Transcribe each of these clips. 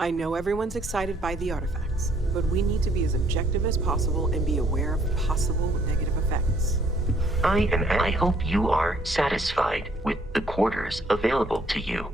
I know everyone's excited by the artifacts, but we need to be as objective as possible and be aware of possible negative effects. I hope you are satisfied with the quarters available to you.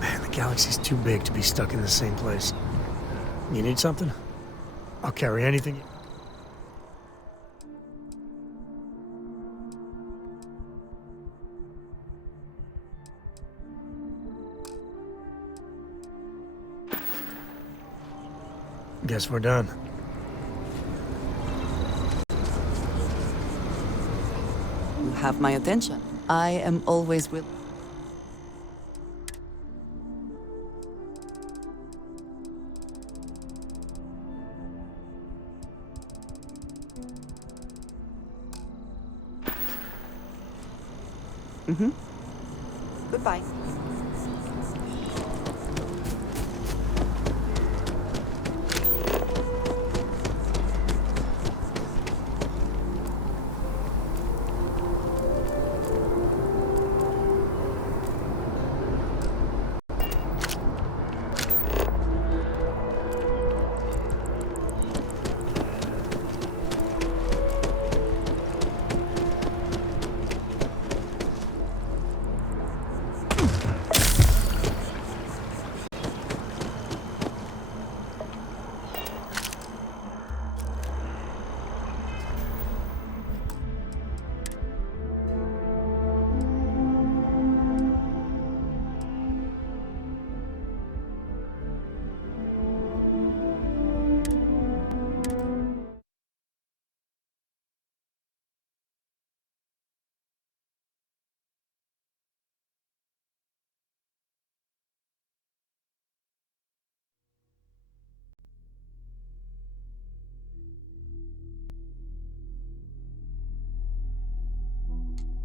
Man, the galaxy's too big to be stuck in the same place. You need something? I'll carry anything. Guess we're done. You have my attention. I am always willing. Goodbye.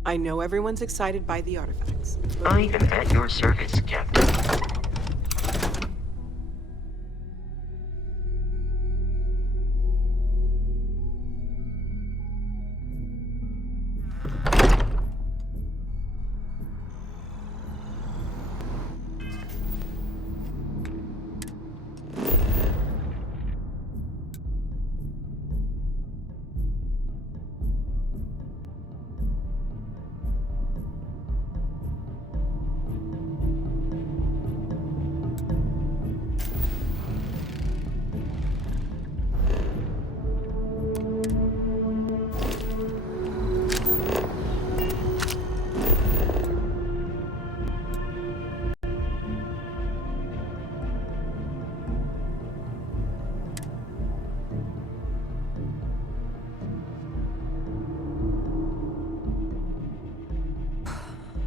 I know everyone's excited by the artifacts. I am at your service, Captain.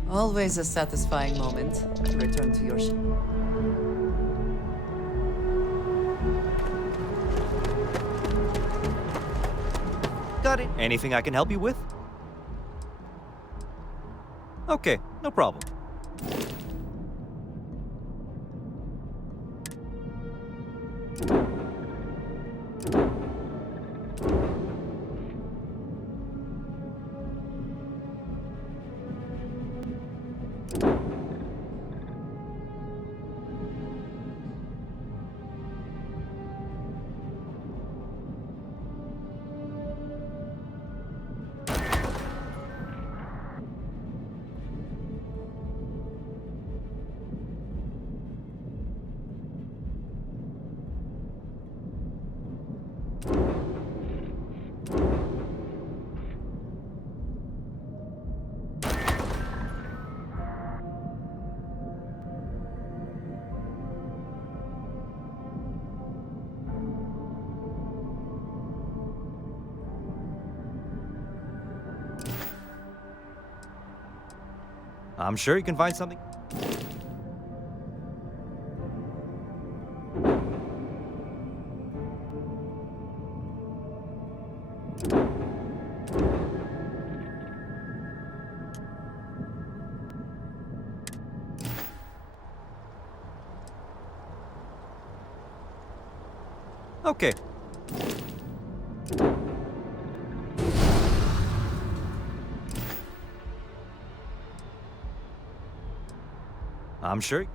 Always a satisfying moment to return to your ship. Got it. Anything I can help you with? Okay, no problem. I'm sure you can find something. Okay. I'm sure.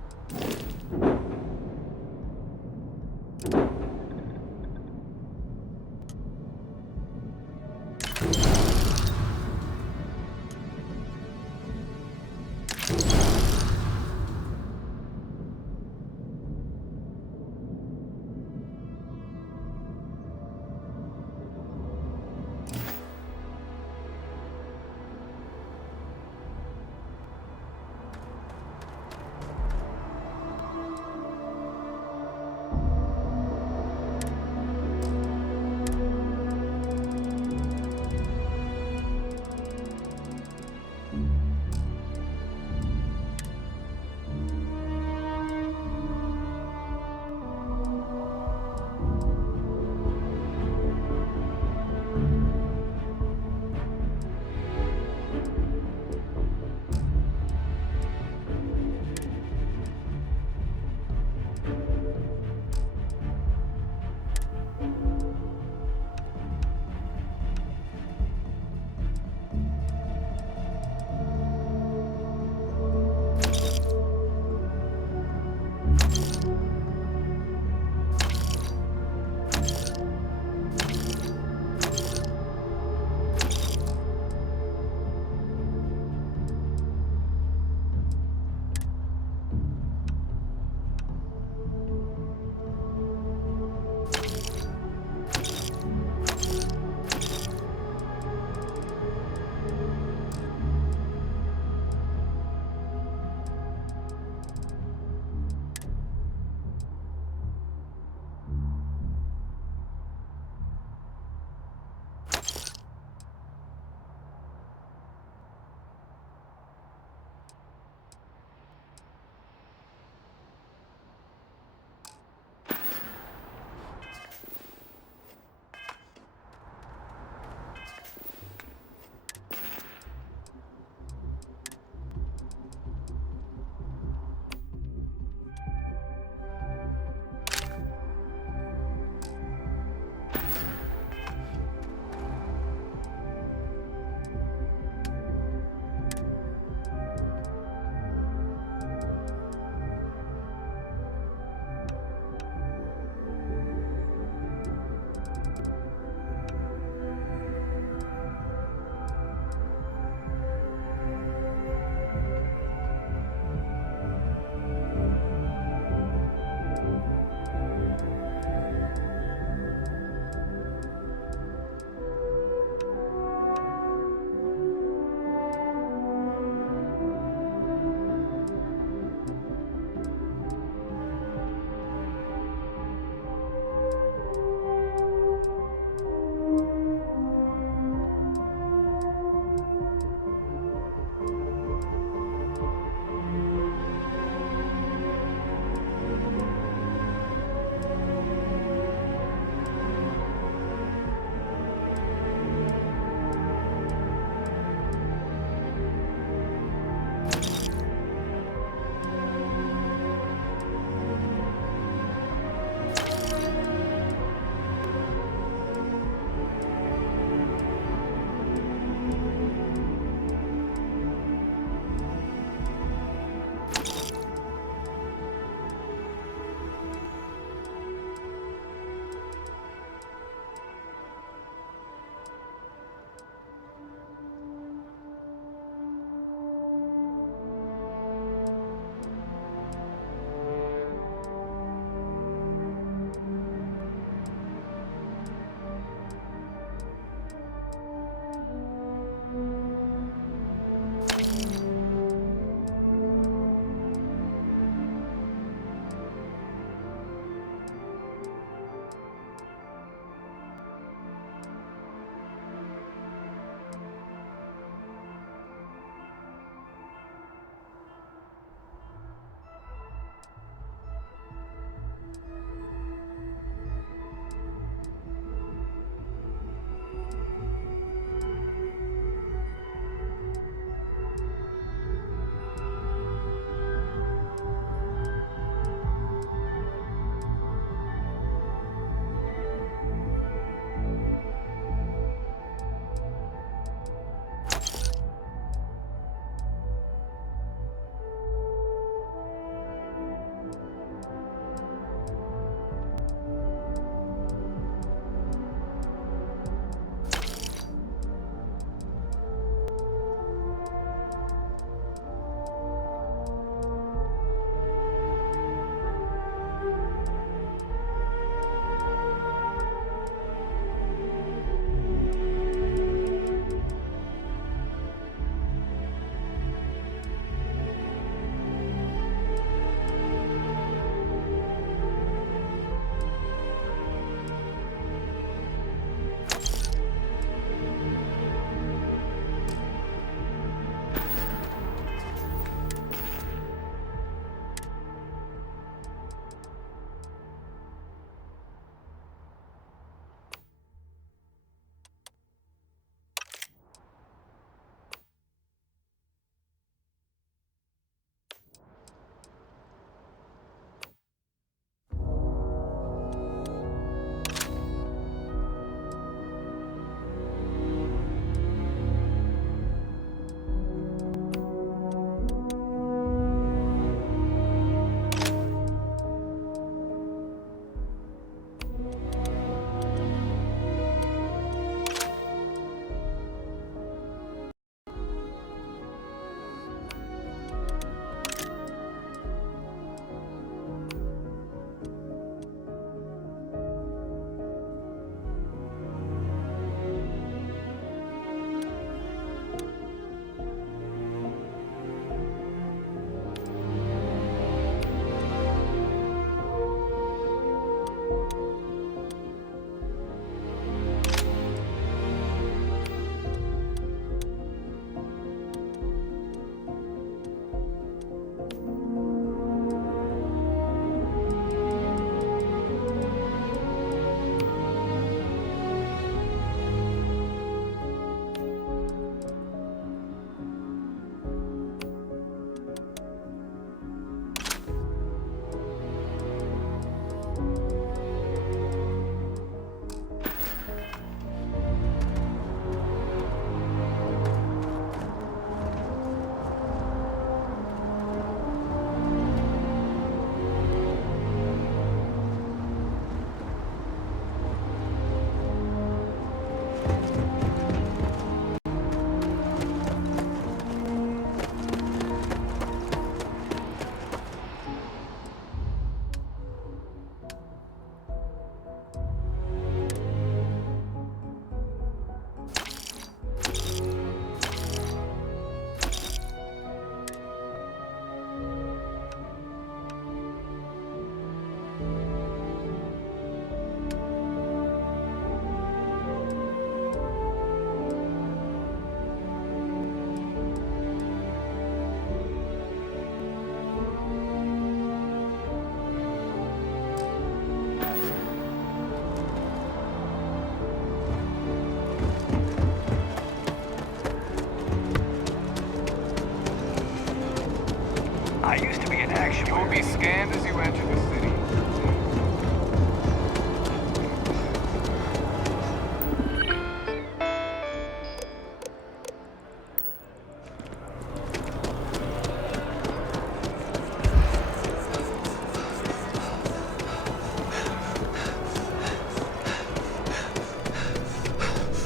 I used to be an actuary. You will be scanned as you enter the city.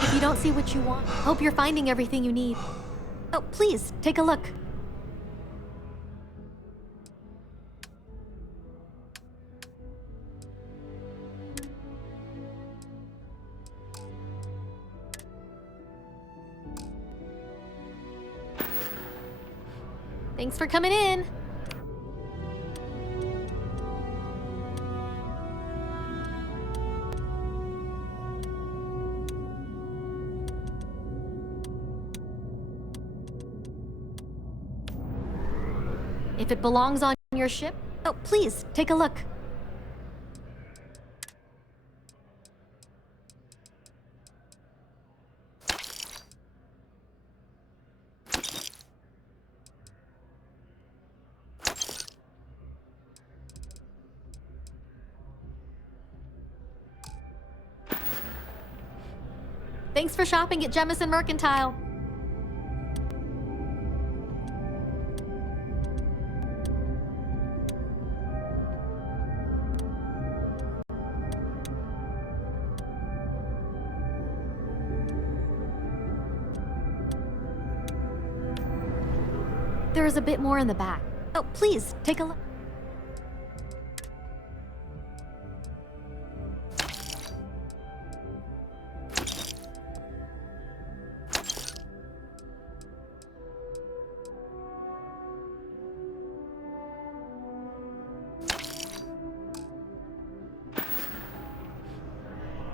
If you don't see what you want, hope you're finding everything you need. Oh, please, take a look. Thanks for coming in. If it belongs on your ship, oh, please, take a look. Thanks for shopping at Jemison Mercantile. There is a bit more in the back. Oh, please, take a look.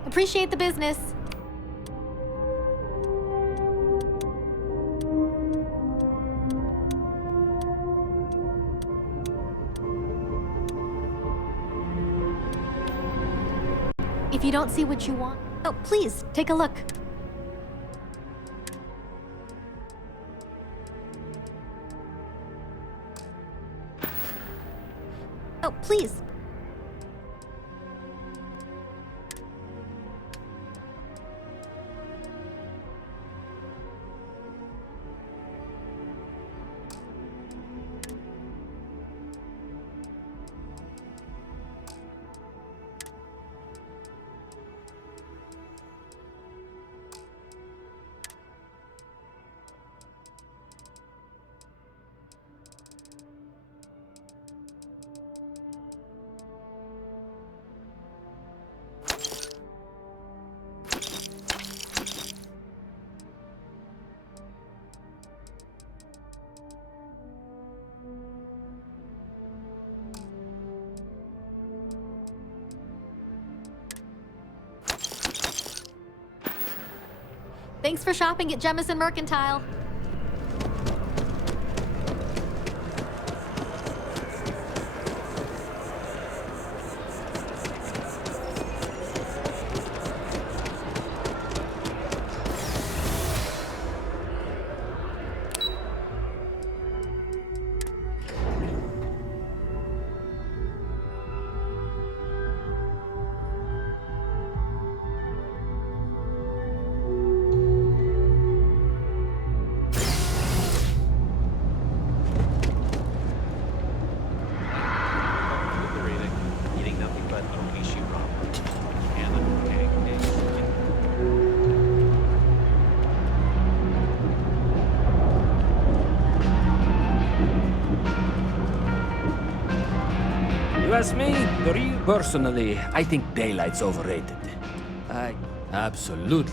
Appreciate the business. If you don't see what you want, oh, please, take a look. Oh, please. Thanks for shopping at Jemison Mercantile. You ask me, personally, I think daylight's overrated. Absolutely.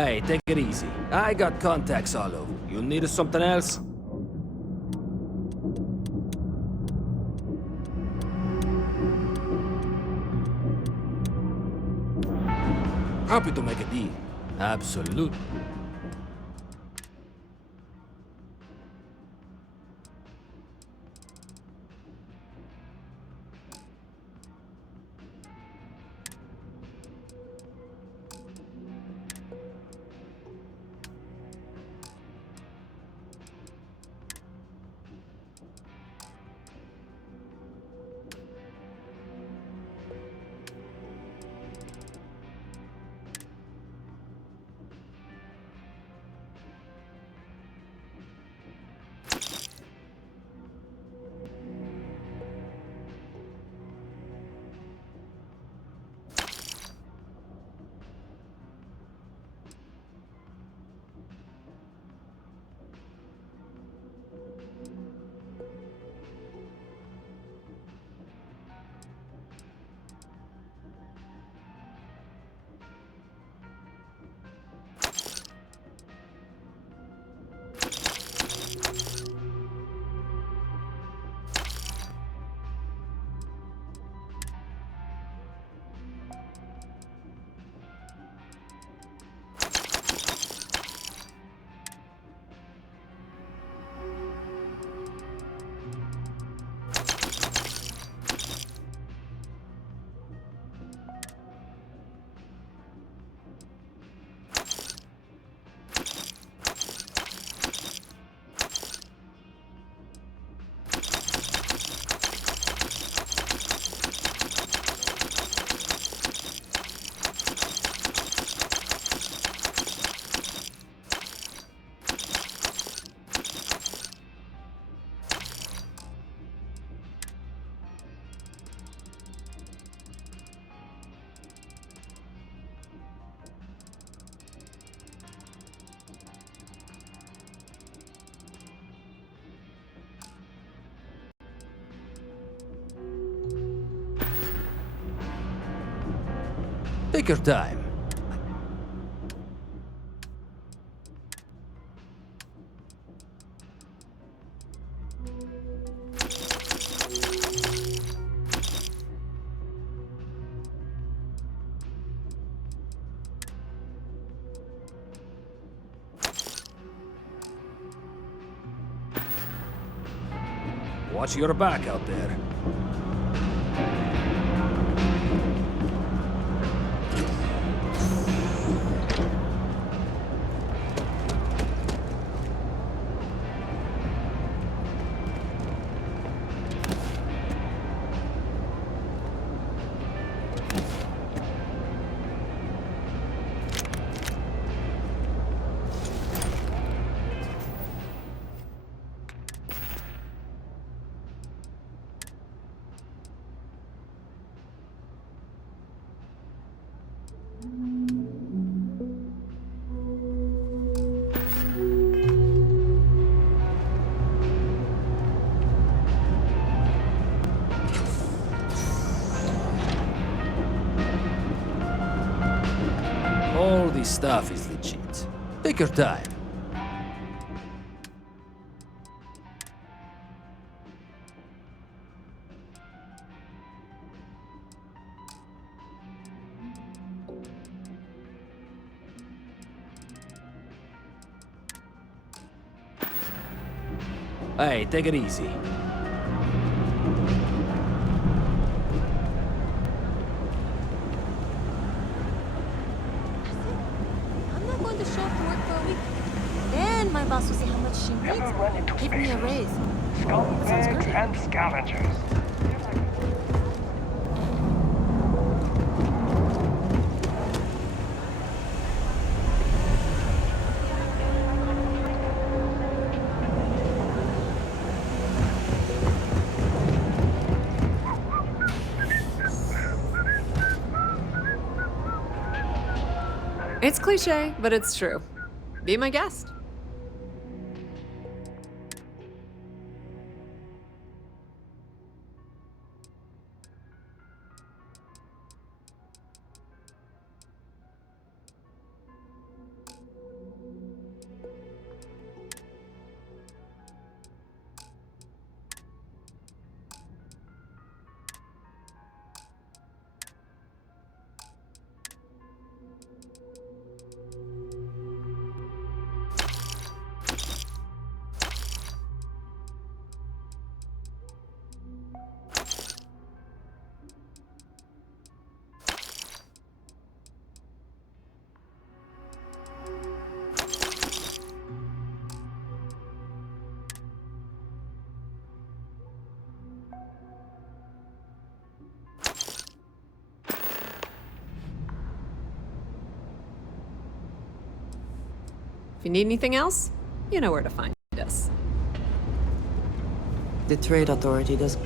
Hey, take it easy. I got contacts all over. You need something else? Happy to make a deal. Absolutely. Take your time. Watch your back out there. All this stuff is legit. Take your time. Hey, take it easy. I'm not going to show up to work for a week. Then my boss will see how much she needs. Give me a raise. Scumbags great. and scavengers. It's cliche, but it's true. Be my guest. If you need anything else, you know where to find us. The Trade Authority does.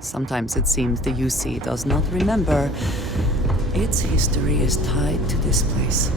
Sometimes it seems the UC does not remember. Its history is tied to this place.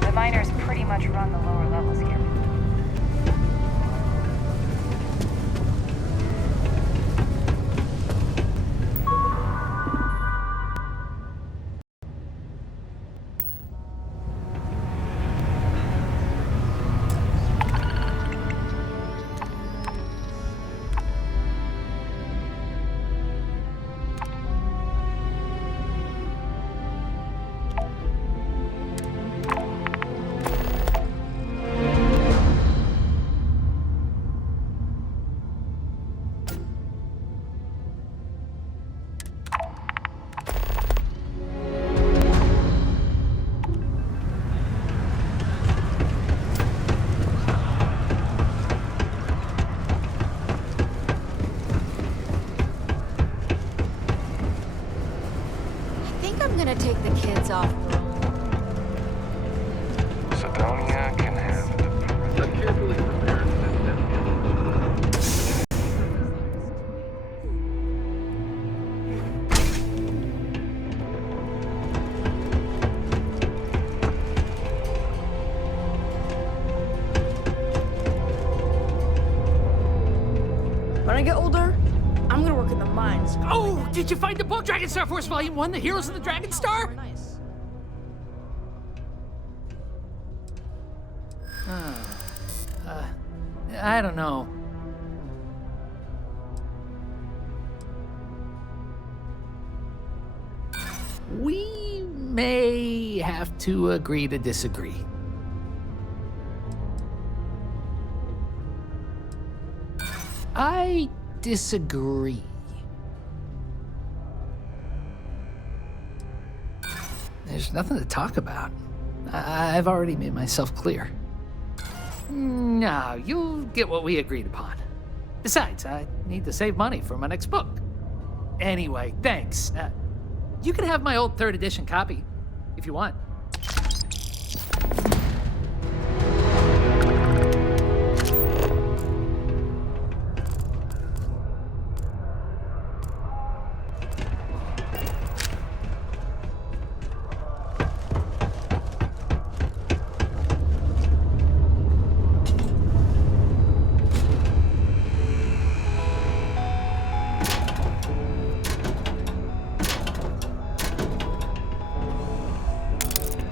The miners pretty much run the lower levels here. I think I'm gonna take the kids off. Cydonia can have the carefully prepared When I get older, I'm gonna work in the mines. Oh, did you find the book Dragon Star Force Volume 1, The Heroes of the Dragon Star? Nice. I don't know. We may have to agree to disagree. I disagree. There's nothing to talk about. I've already made myself clear. No, you'll get what we agreed upon. Besides, I need to save money for my next book. Anyway, thanks. You can have my old 3rd edition copy, if you want.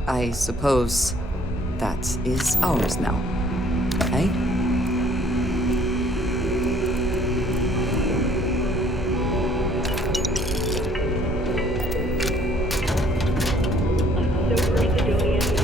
I suppose that is ours now. Eh? Silver Cydonia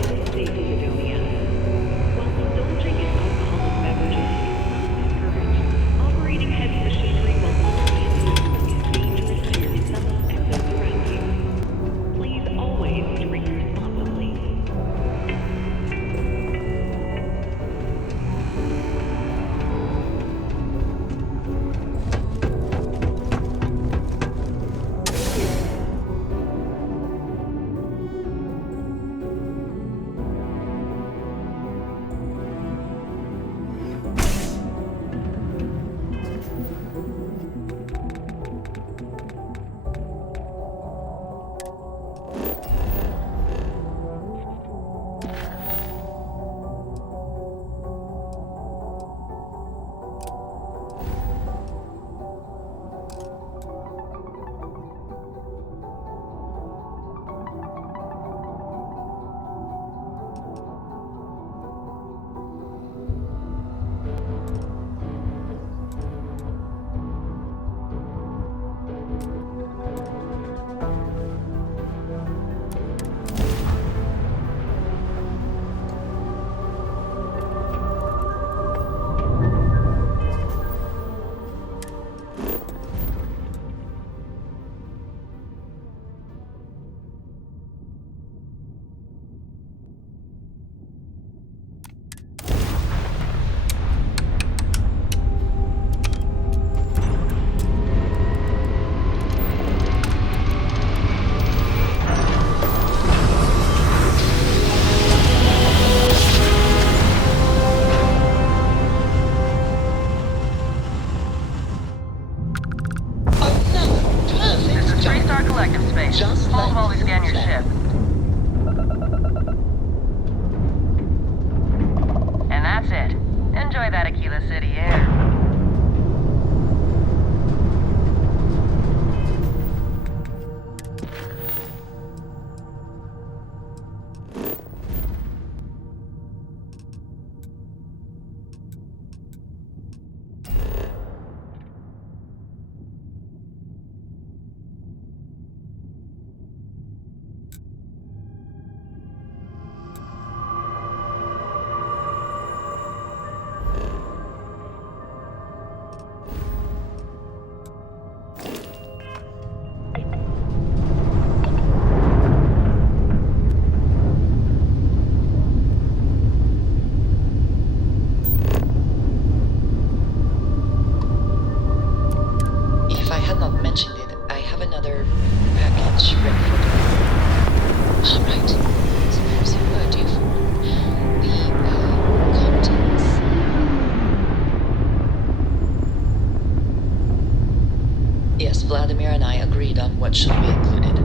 on what should be included.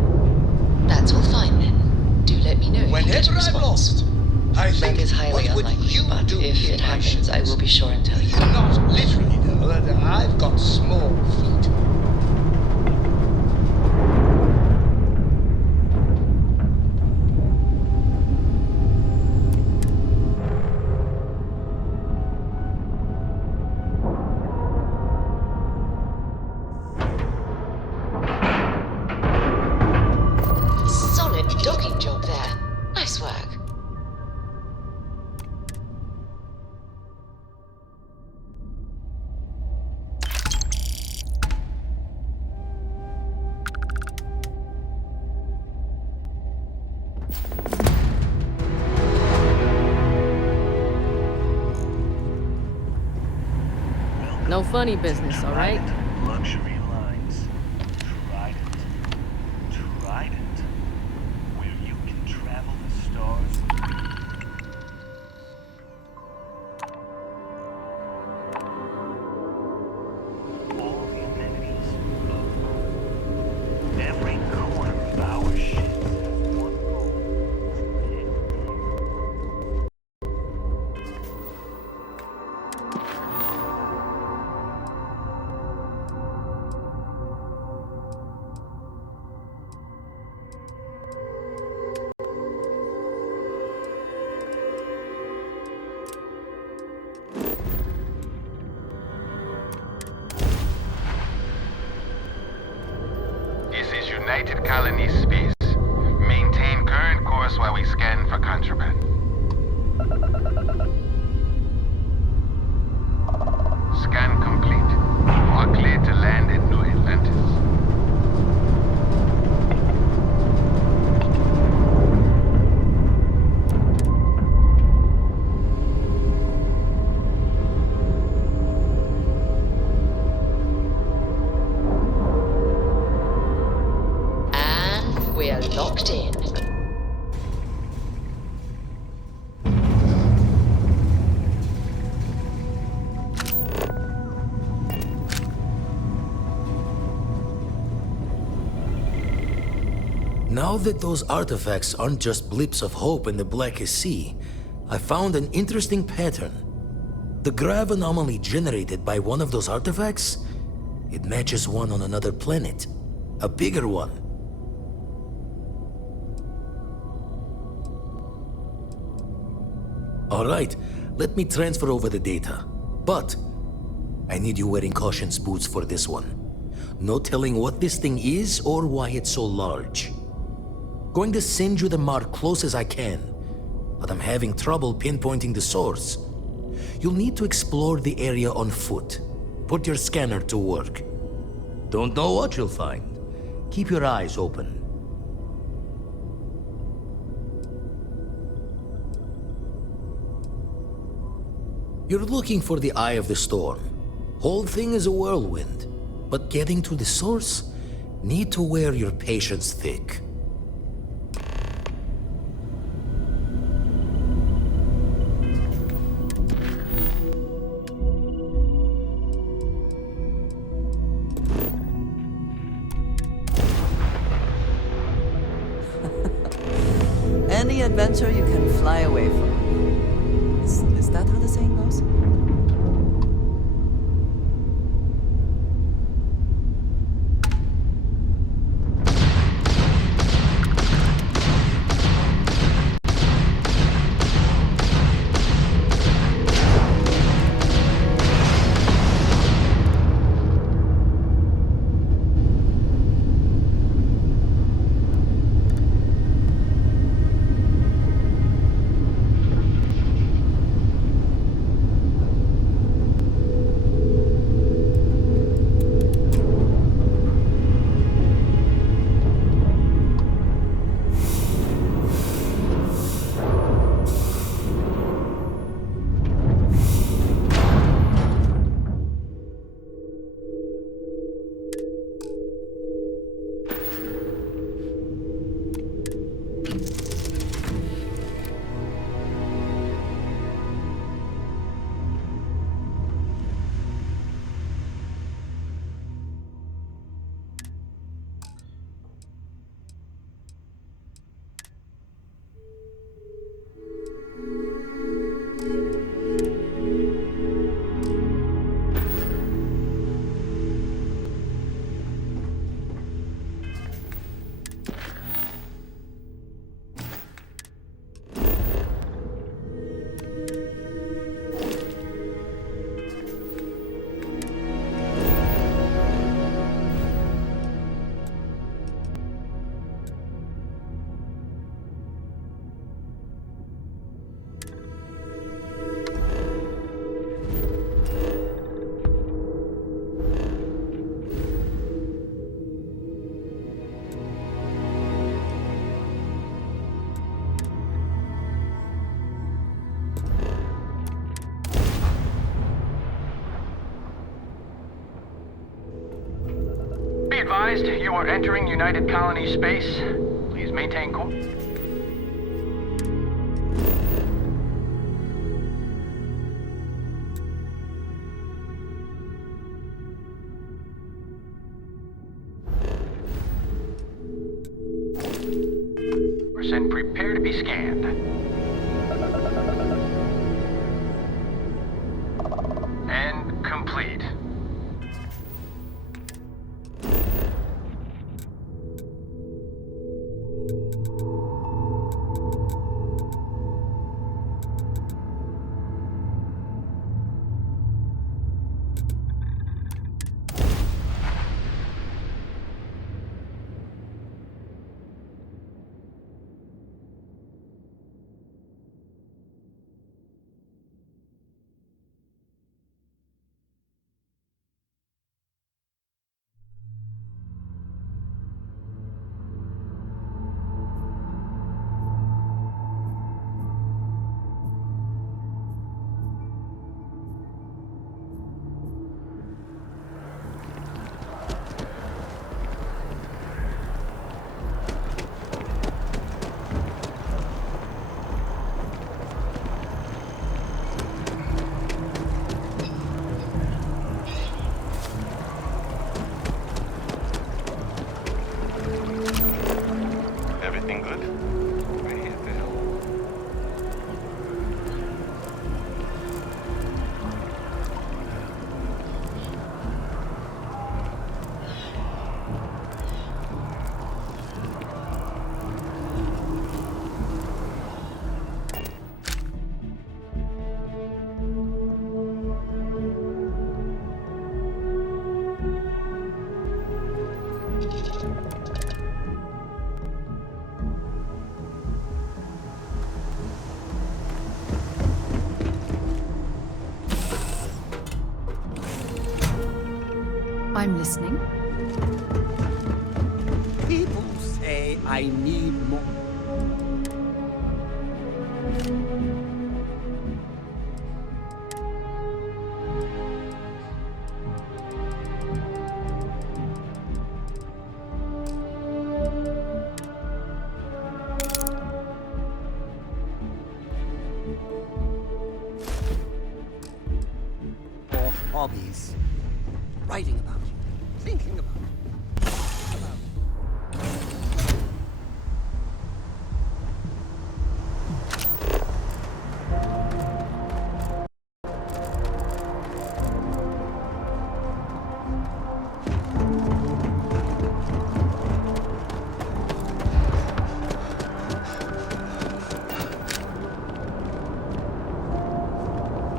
That's all fine then. Do let me know if you get a Whenever I'm response. lost, I That think, is highly what would unlikely, you but do if in it my happens, I will be sure and tell you. Not literally, though. I've got small feet. Solid docking job there. Nice work. No funny business, all right? Luxury lines. Trident. Trident. Where you can travel the stars. All the amenities of home. Every corner of our ship has one goal. This is United Colonies Space. Maintain current course while we scan for contraband. Scan complete. You are cleared to land at New Atlantis. And we're locked in. Now that those artifacts aren't just blips of hope in the Blackest Sea, I found an interesting pattern. The grav anomaly generated by one of those artifacts, it matches one on another planet. A bigger one. Alright, let me transfer over the data. But I need you wearing caution's boots for this one. No telling what this thing is or why it's so large. Going to send you the mark close as I can, but I'm having trouble pinpointing the source. You'll need to explore the area on foot. Put your scanner to work. Don't know what you'll find. Keep your eyes open. You're looking for the eye of the storm. Whole thing is a whirlwind, but getting to the source, need to wear your patience thick. Any adventure you can fly away from. Is that how the saying goes? advised, you are entering United Colony space. Please maintain course. And prepare to be scanned. And complete. I'm listening. People say I need more. Or hobbies. Writing about you. Thinking about you.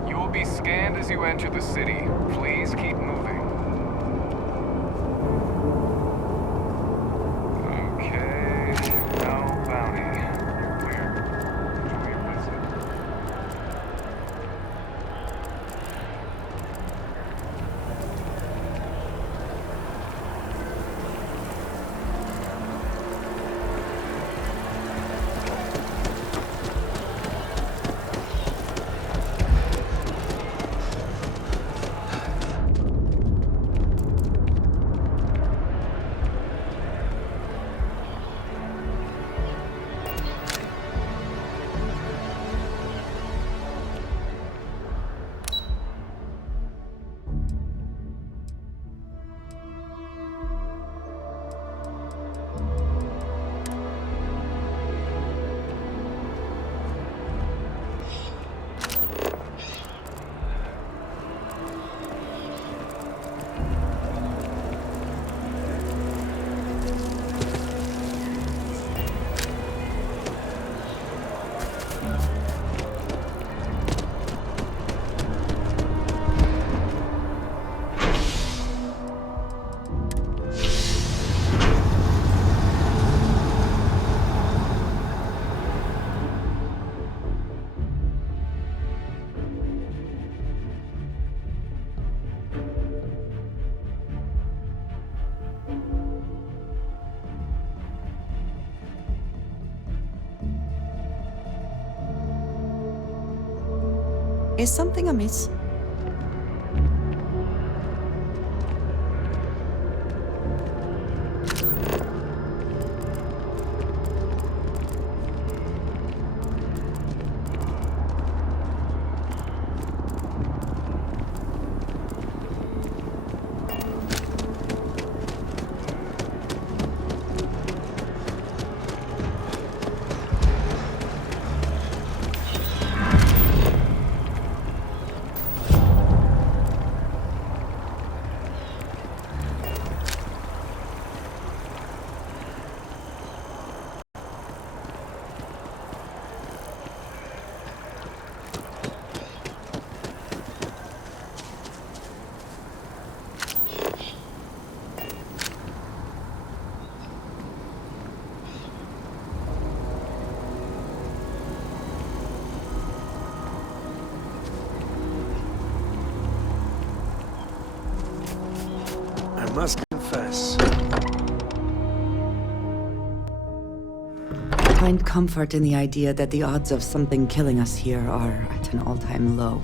You will be scanned as you enter the city. Please keep moving. Okay, no bounty. You're clear. Enjoy your visit. Is something amiss? must confess. I find comfort in the idea that the odds of something killing us here are at an all-time low.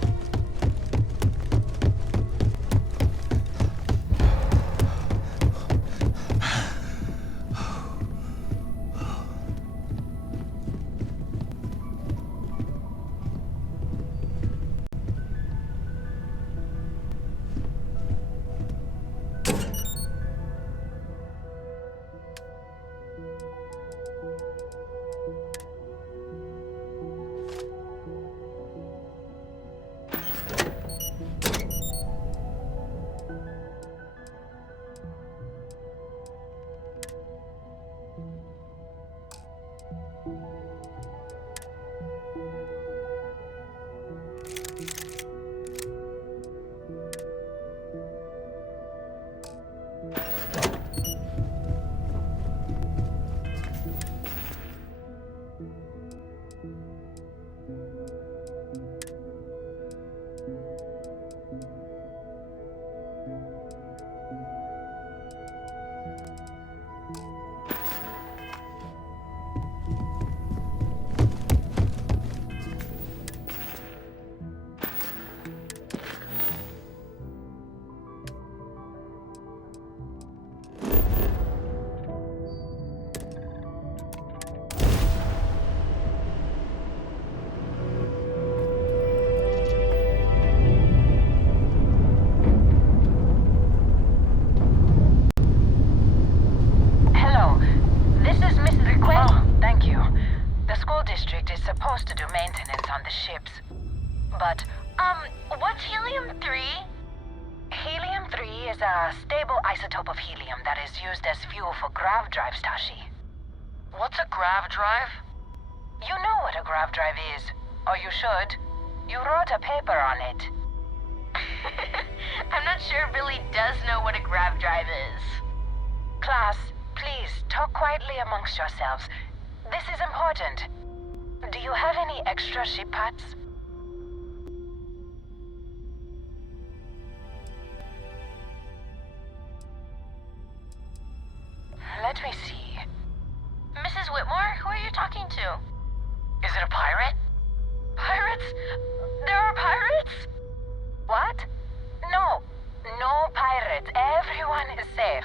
supposed to do maintenance on the ships. But, what's helium-3? Helium-3 is a stable isotope of helium that is used as fuel for grav drives, Tashi. What's a grav drive? You know what a grav drive is, or you should. You wrote a paper on it. I'm not sure Billy does know what a grav drive is. Class, please, talk quietly amongst yourselves. This is important. Do you have any extra ship parts? Let me see. Mrs. Whitmore, who are you talking to? Is it a pirate? Pirates? There are pirates? What? No. No pirates. Everyone is safe.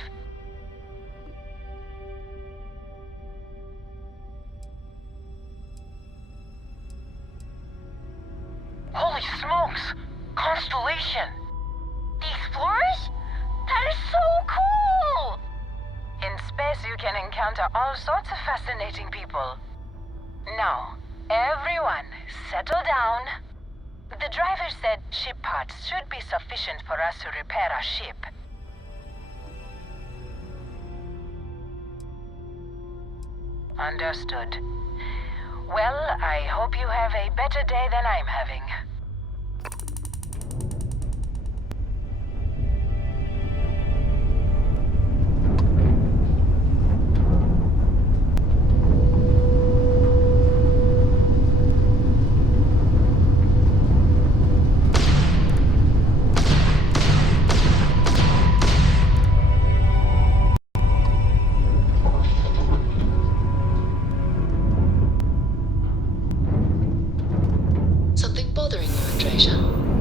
Holy smokes! Constellation! The Explorers? That is so cool! In space you can encounter all sorts of fascinating people. Now, everyone, settle down. The driver said ship parts should be sufficient for us to repair a ship. Understood. Well, I hope you have a better day than I'm having.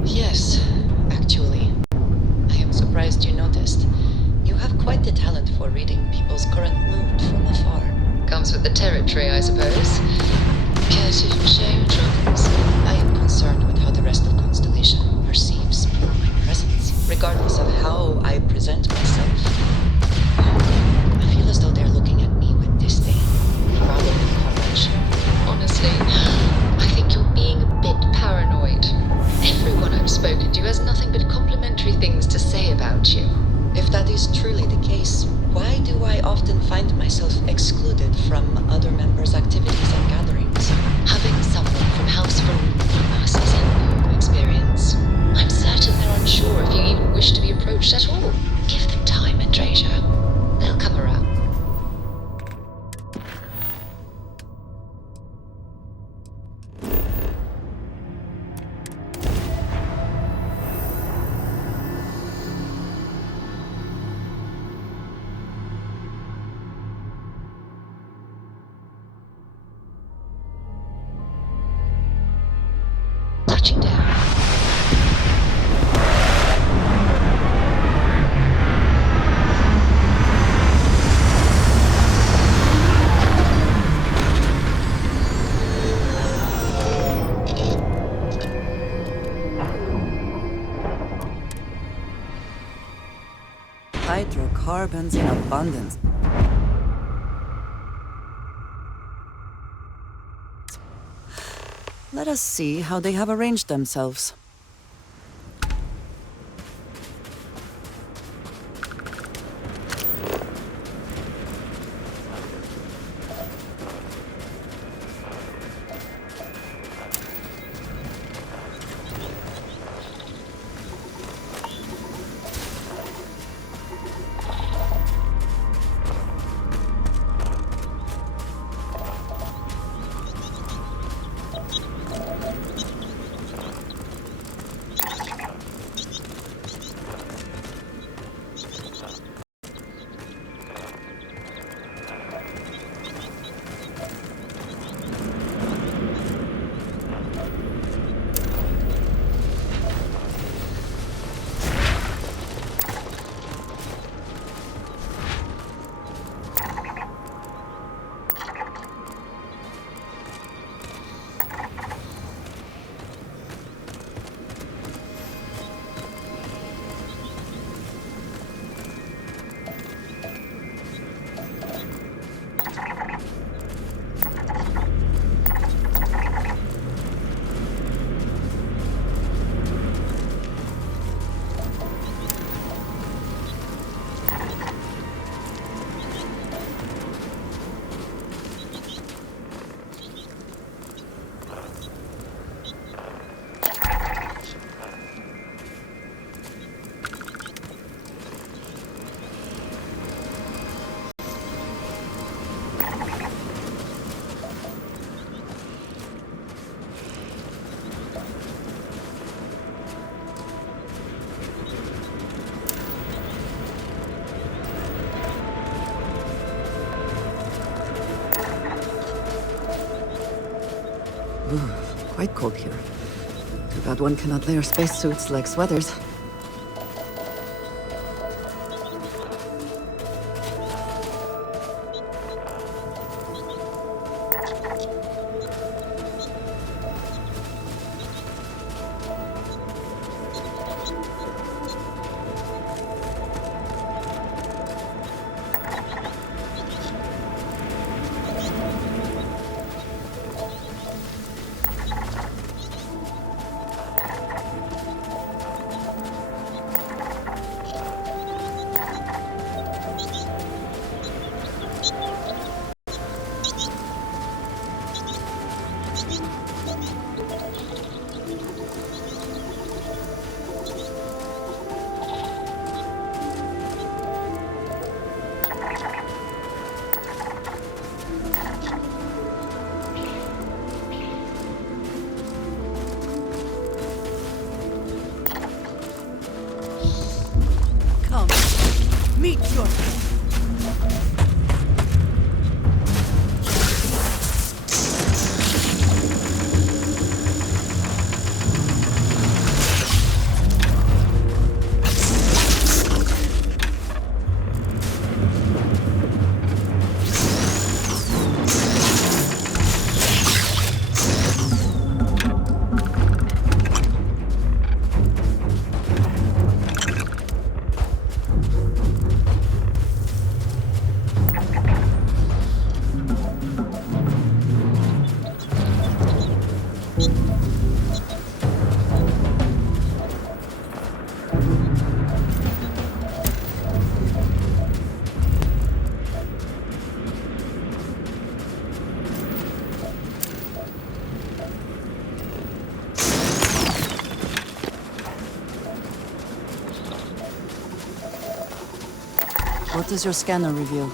Yes, actually. I am surprised you noticed. You have quite the talent for reading people's current mood from afar. Comes with the territory, I suppose. Care to share your troubles? I am concerned with how the rest of Constellation perceives my presence, regardless of how I present myself. I feel as though they're looking at me with disdain, rather than courage. Honestly, I think you're being a bit paranoid. Everyone I've spoken to has nothing but complimentary things to say about you. If that is truly the case, why do I often find myself excluded from other members' activities and gatherings? Having someone from House Farouk Carbons in abundance. Let us see how they have arranged themselves. Quite cold here. Too bad one cannot layer spacesuits like sweaters. Meet your What does your scanner reveal?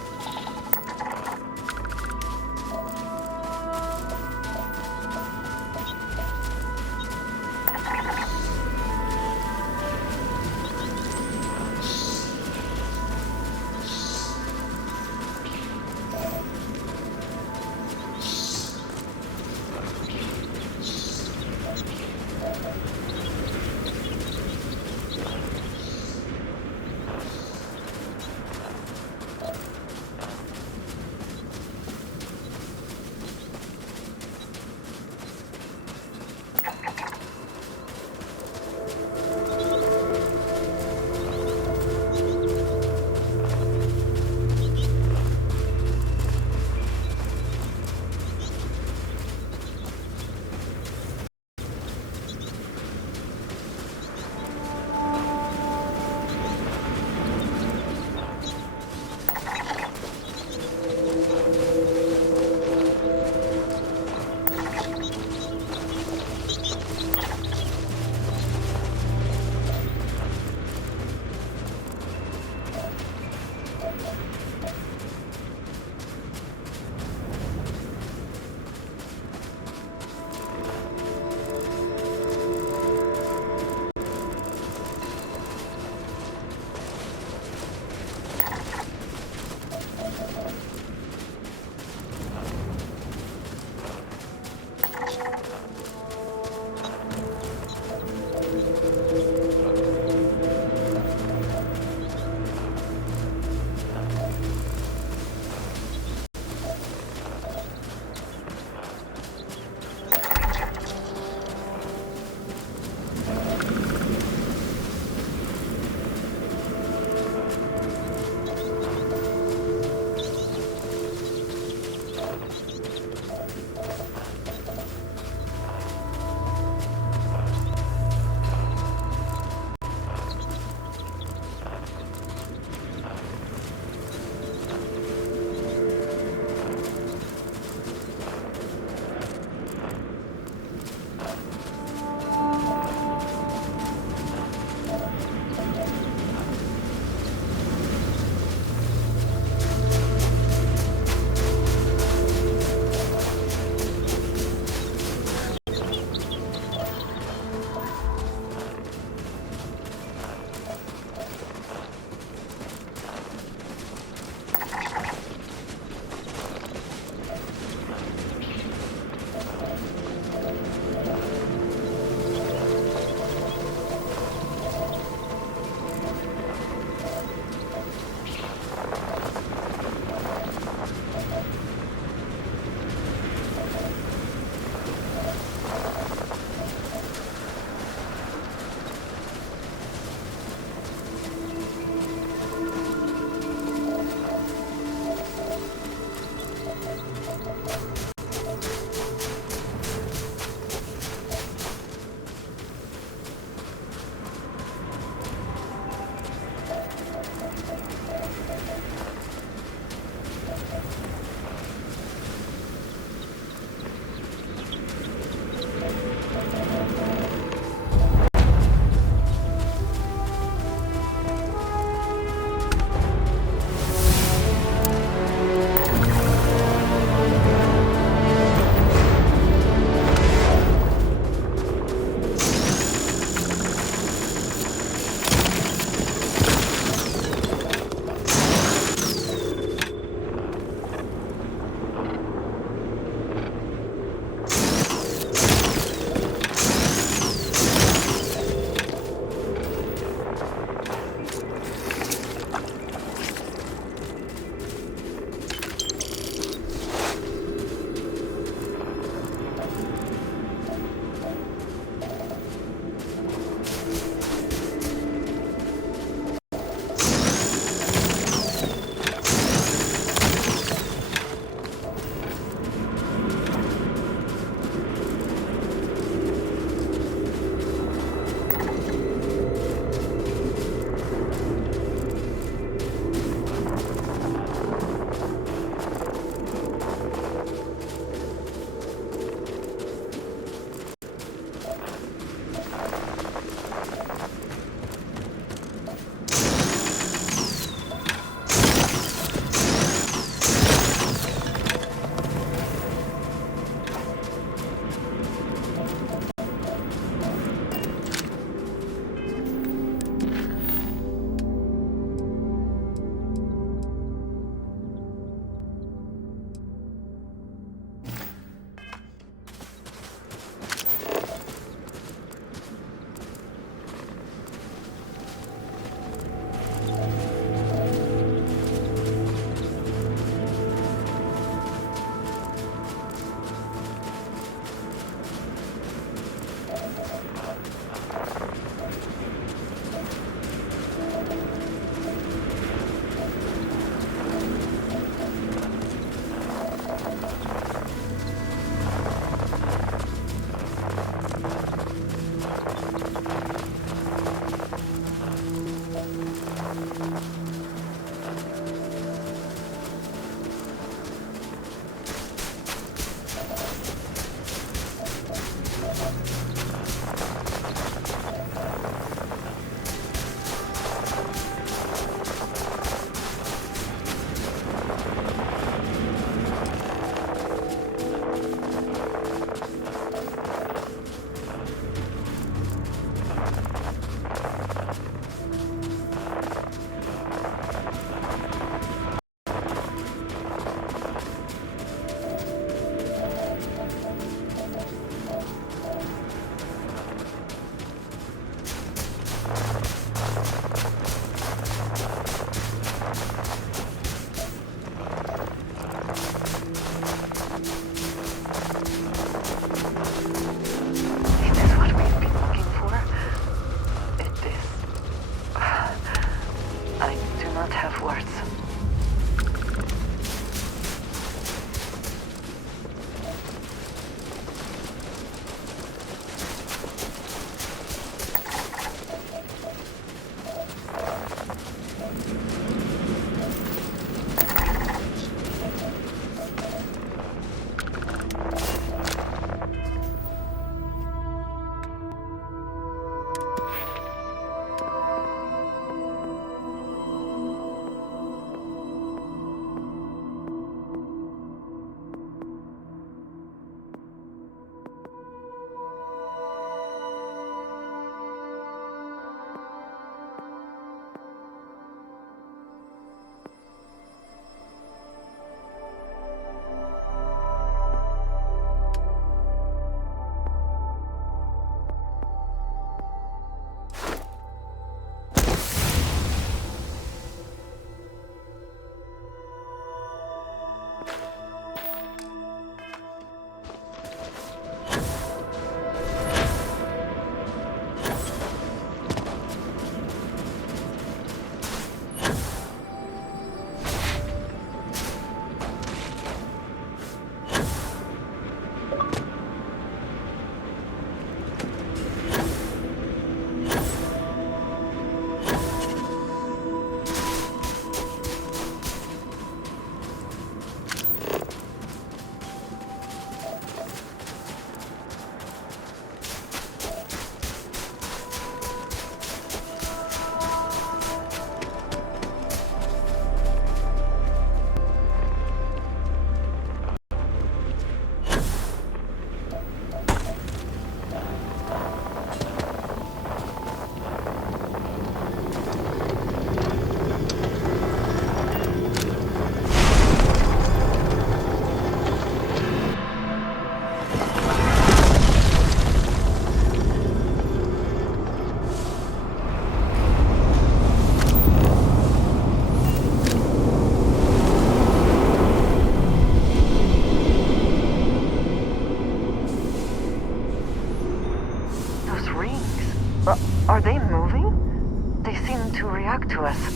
rings. Are they moving? They seem to react to us.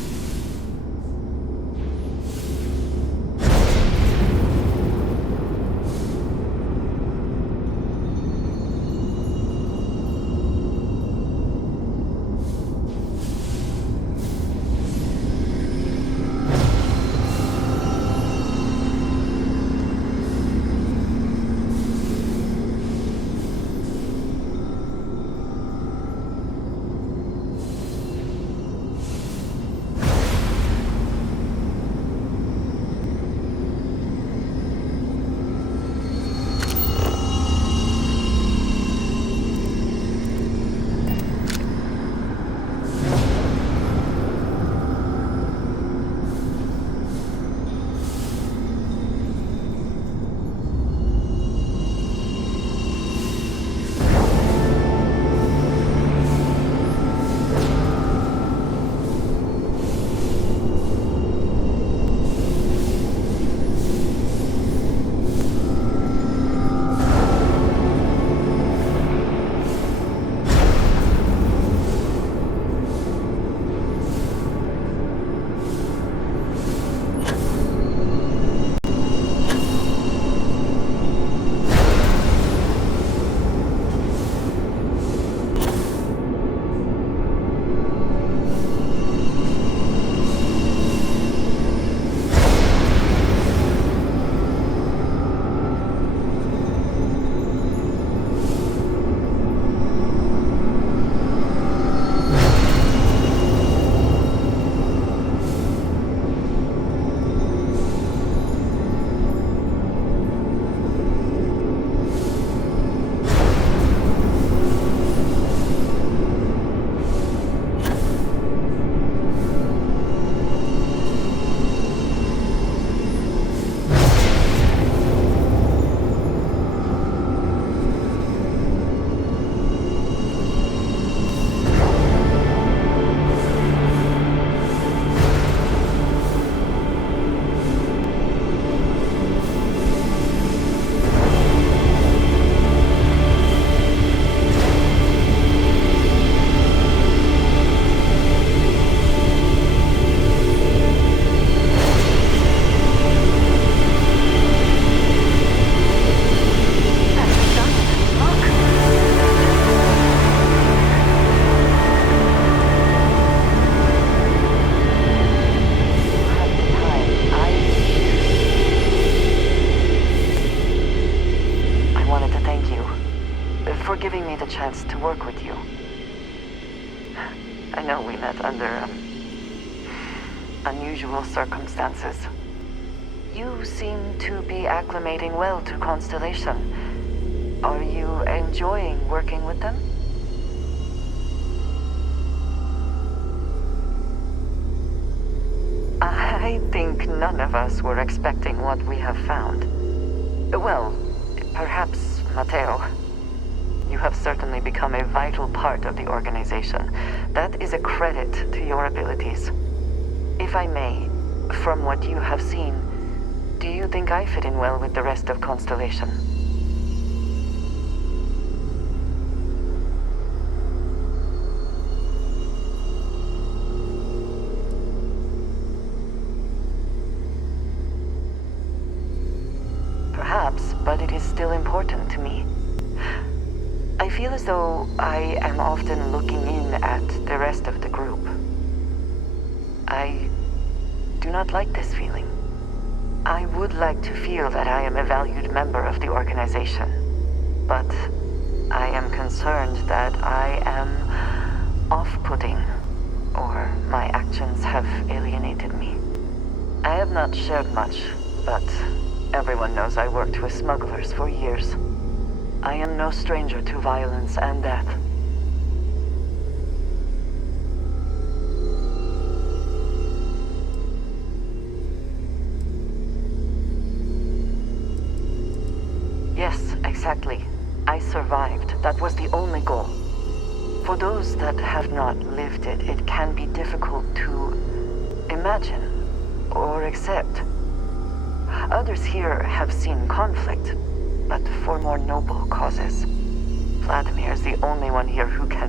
Giving me the chance to work with you. I know we met under unusual circumstances. You seem to be acclimating well to Constellation. Are you enjoying working with them? I think none of us were expecting what we have found. Well, perhaps Matteo. You have certainly become a vital part of the organization. That is a credit to your abilities. If I may, from what you have seen, do you think I fit in well with the rest of Constellation? Perhaps, but it is still important to me. I feel as though I am often looking in at the rest of the group. I do not like this feeling. I would like to feel that I am a valued member of the organization, but I am concerned that I am off-putting, or my actions have alienated me. I have not shared much, but everyone knows I worked with smugglers for years. I am no stranger to violence and death. Yes, exactly. I survived. That was the only goal. For those that have not lived it, it can be difficult to imagine or accept. Others here have seen conflict, but for more noble causes. Vladimir is the only one here who can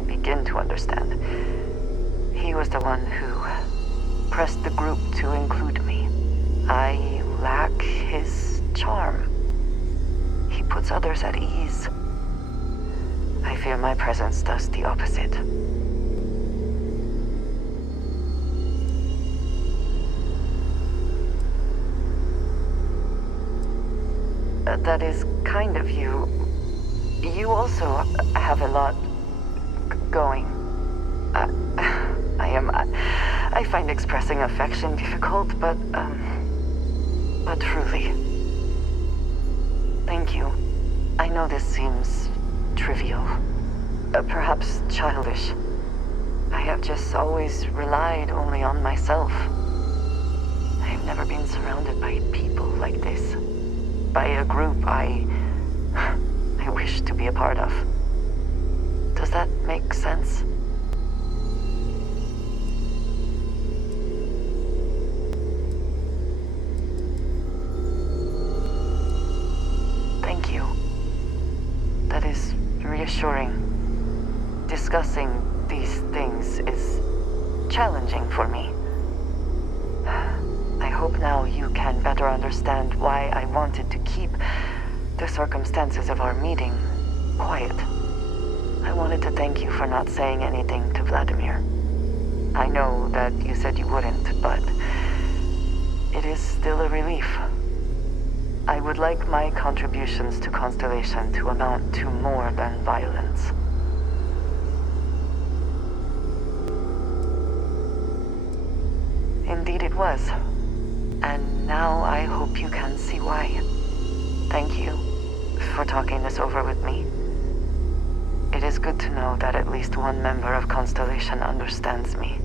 was the one who pressed the group to include me. I lack his charm. He puts others at ease. I fear my presence does the opposite. That is kind of you. You also have a lot going. I find expressing affection difficult, but truly. Thank you. I know this seems trivial, perhaps childish. I have just always relied only on myself. I have never been surrounded by people like this. By a group I wish to be a part of. Does that make sense? Thank you. That is reassuring. Discussing these things is challenging for me. I hope now you can better understand why I wanted to keep the circumstances of our meeting quiet. I wanted to thank you for not saying anything to Vladimir. I know that you said you wouldn't, but it is still a relief. I would like my contributions to Constellation to amount to more than violence. Indeed it was. And now I hope you can see why. Thank you for talking this over with me. It is good to know that at least one member of Constellation understands me.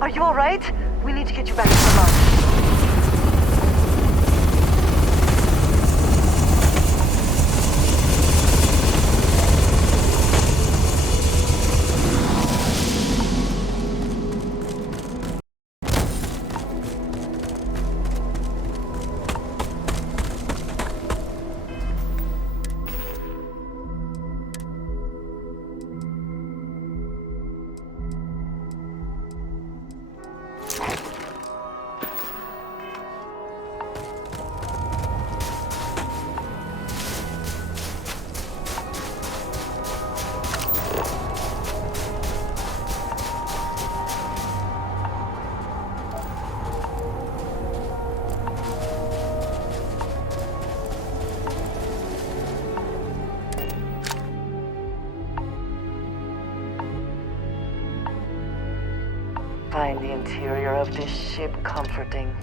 Are you all right? We need to get you back to the lodge. Find the interior of this ship comforting.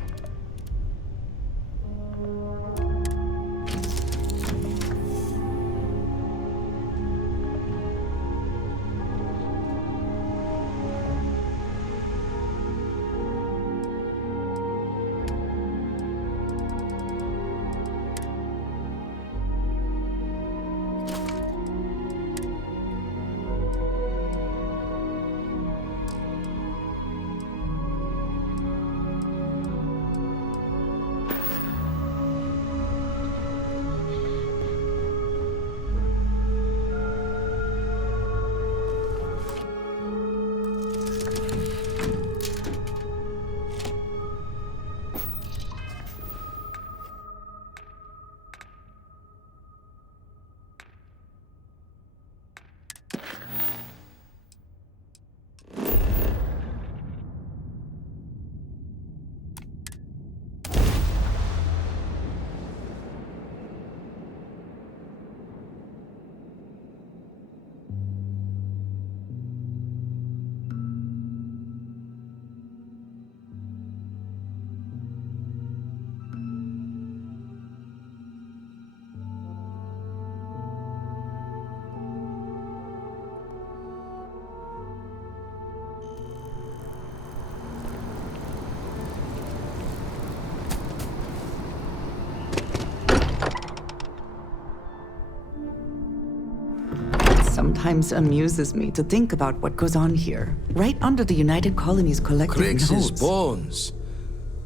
sometimes amuses me to think about what goes on here, right under the United Colonies' collective Crix's notes. bones.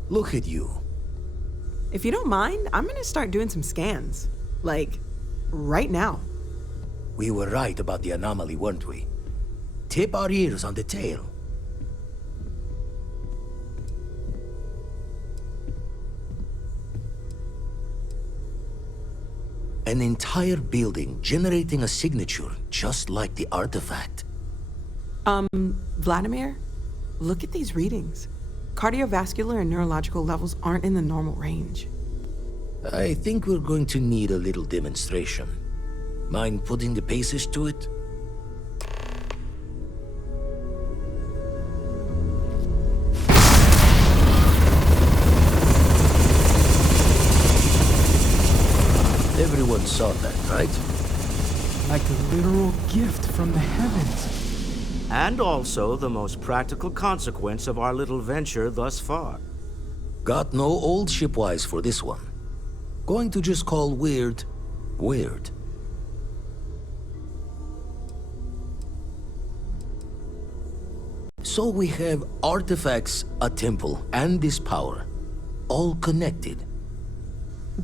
Look at you. If you don't mind, I'm gonna start doing some scans. Like, right now. We were right about the anomaly, weren't we? Tip our ears on the tail. An entire building generating a signature just like the artifact. Vladimir, look at these readings. Cardiovascular and neurological levels aren't in the normal range. I think we're going to need a little demonstration. Mind putting the paces to it? Everyone saw that, right? Like a literal gift from the heavens. And also the most practical consequence of our little venture thus far. Got no old shipwise for this one. Going to just call weird, weird. So we have artifacts, a temple, and this power. All connected.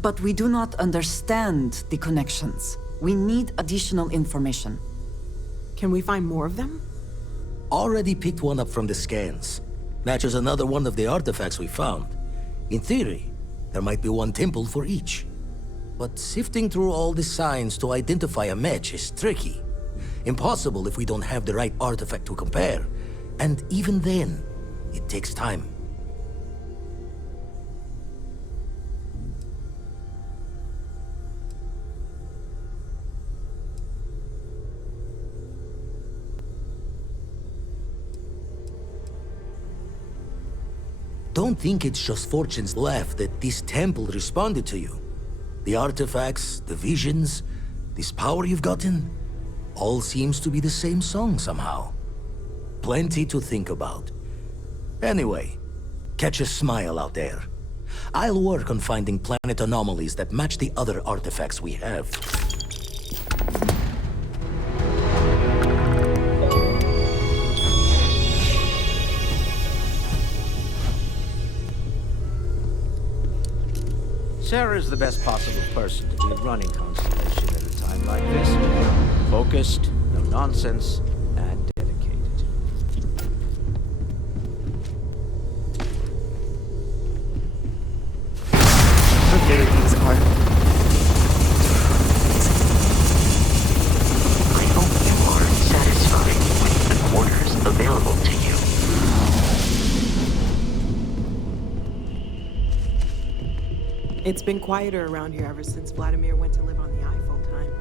But we do not understand the connections. We need additional information. Can we find more of them? Already picked one up from the scans. Matches another one of the artifacts we found. In theory, there might be one temple for each. But sifting through all the signs to identify a match is tricky. Impossible if we don't have the right artifact to compare. And even then, it takes time. Don't think it's just fortune's left that this temple responded to you. The artifacts, the visions, this power you've gotten, all seems to be the same song somehow. Plenty to think about. Anyway, catch a smile out there. I'll work on finding planet anomalies that match the other artifacts we have. Sarah's the best possible person to be running Constellation at a time like this. Focused, no nonsense, and dedicated. Okay, these are. I hope you are satisfied with the quarters available to you. It's been quieter around here ever since Vladimir went to live on the eye full time.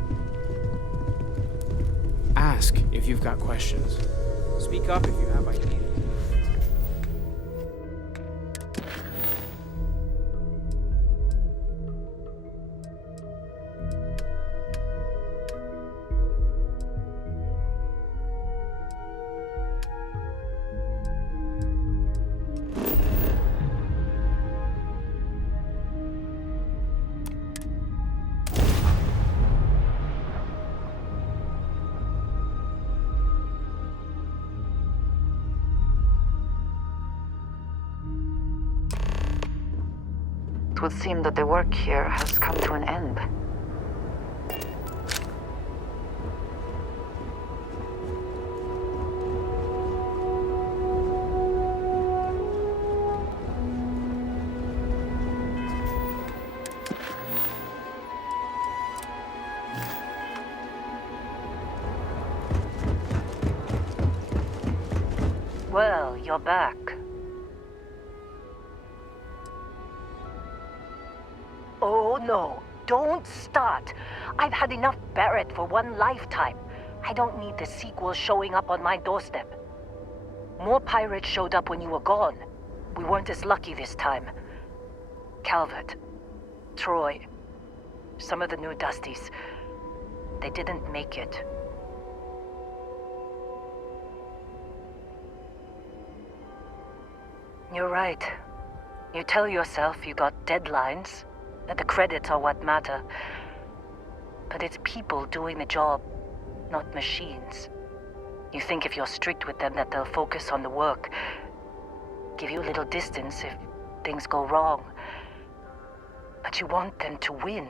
Ask if you've got questions. Speak up if you have ideas. It would seem that the work here has come to an end. Well, you're back. Oh no, don't start. I've had enough Barrett for one lifetime. I don't need the sequel showing up on my doorstep. More pirates showed up when you were gone. We weren't as lucky this time. Calvert, Troy, some of the new Dusties, they didn't make it. You're right. You tell yourself you got deadlines, that the credits are what matter. But it's people doing the job. not machines. You think if you're strict with them that they'll focus on the work, give you a little distance if things go wrong. But you want them to win.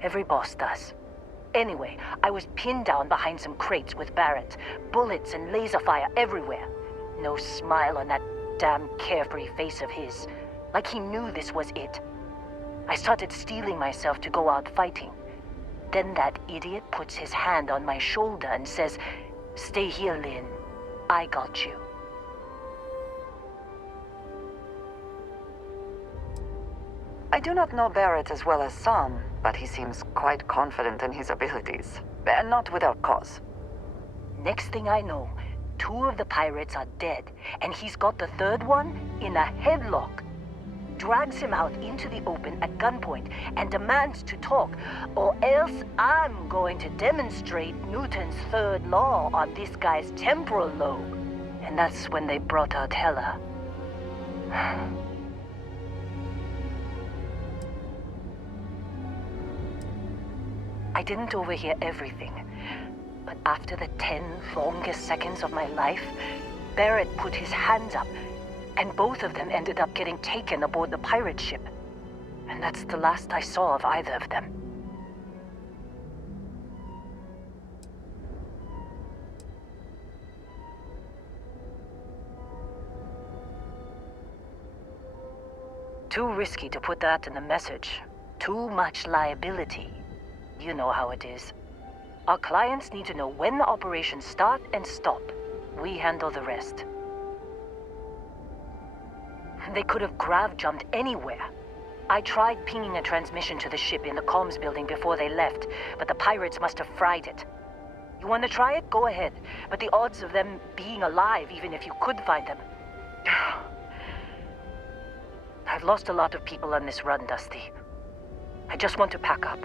Every boss does. Anyway, I was pinned down behind some crates with Barrett. Bullets and laser fire everywhere. No smile on that damn carefree face of his. Like he knew this was it. I started steeling myself to go out fighting. Then that idiot puts his hand on my shoulder and says, "Stay here, Lynn. I got you." I do not know Barrett as well as some, but he seems quite confident in his abilities. And not without cause. Next thing I know, 2 of the pirates are dead, and he's got the 3rd one in a headlock. Drags him out into the open at gunpoint and demands to talk, or else I'm going to demonstrate Newton's 3rd law on this guy's temporal lobe. And that's when they brought out Hela. I didn't overhear everything, but after the 10 longest seconds of my life, Barrett put his hands up, and both of them ended up getting taken aboard the pirate ship. And that's the last I saw of either of them. Too risky to put that in the message. Too much liability. You know how it is. Our clients need to know when the operations start and stop. We handle the rest. They could have grav-jumped anywhere. I tried pinging a transmission to the ship in the comms building before they left, but the pirates must have fried it. You want to try it? Go ahead. But the odds of them being alive, even if you could find them... I've lost a lot of people on this run, Dusty. I just want to pack up.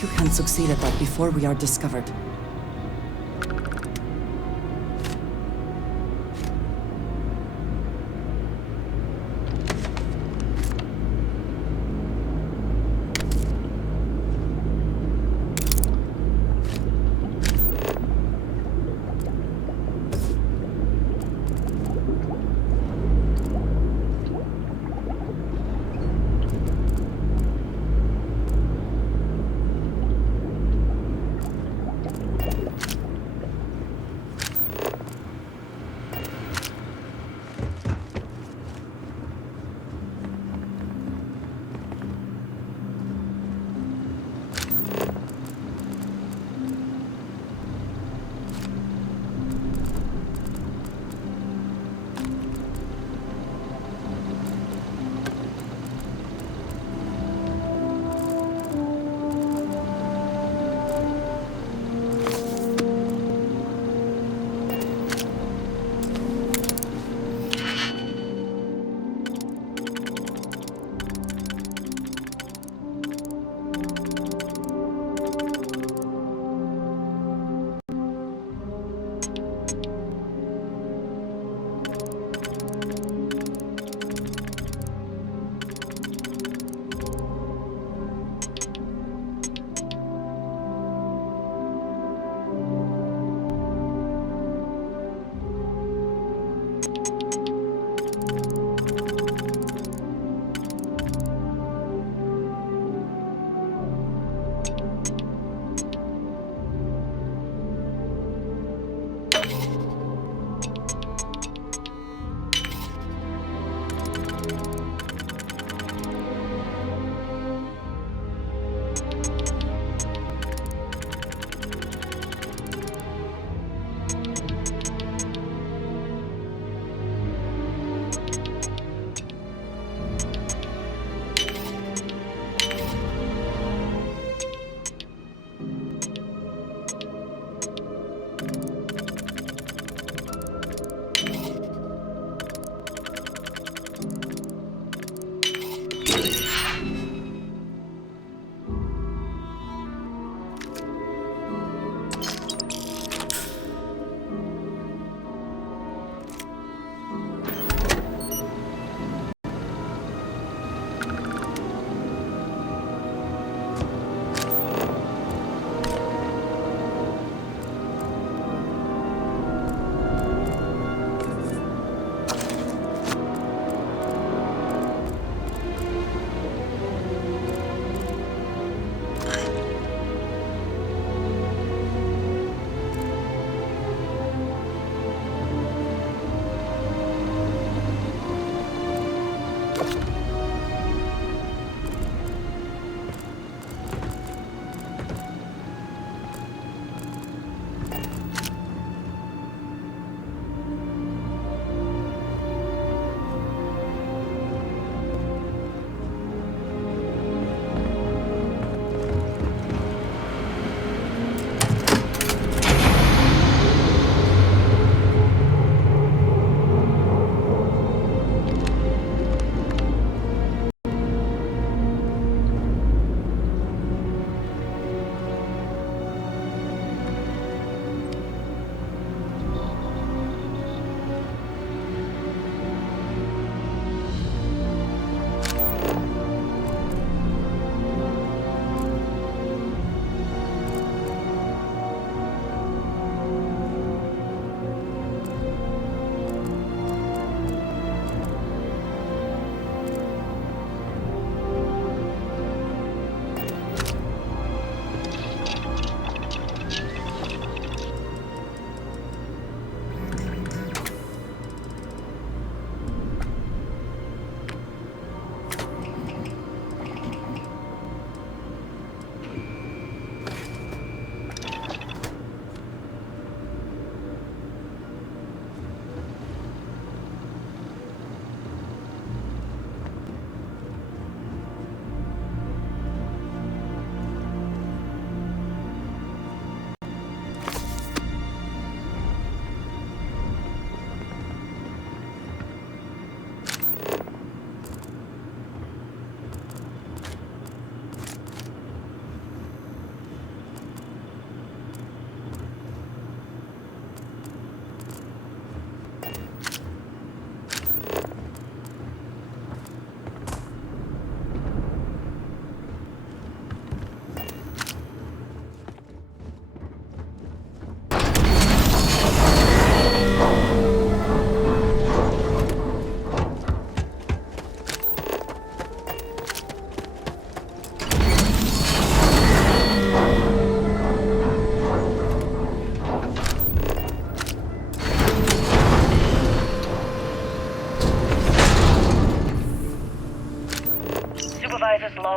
You can succeed at that before we are discovered.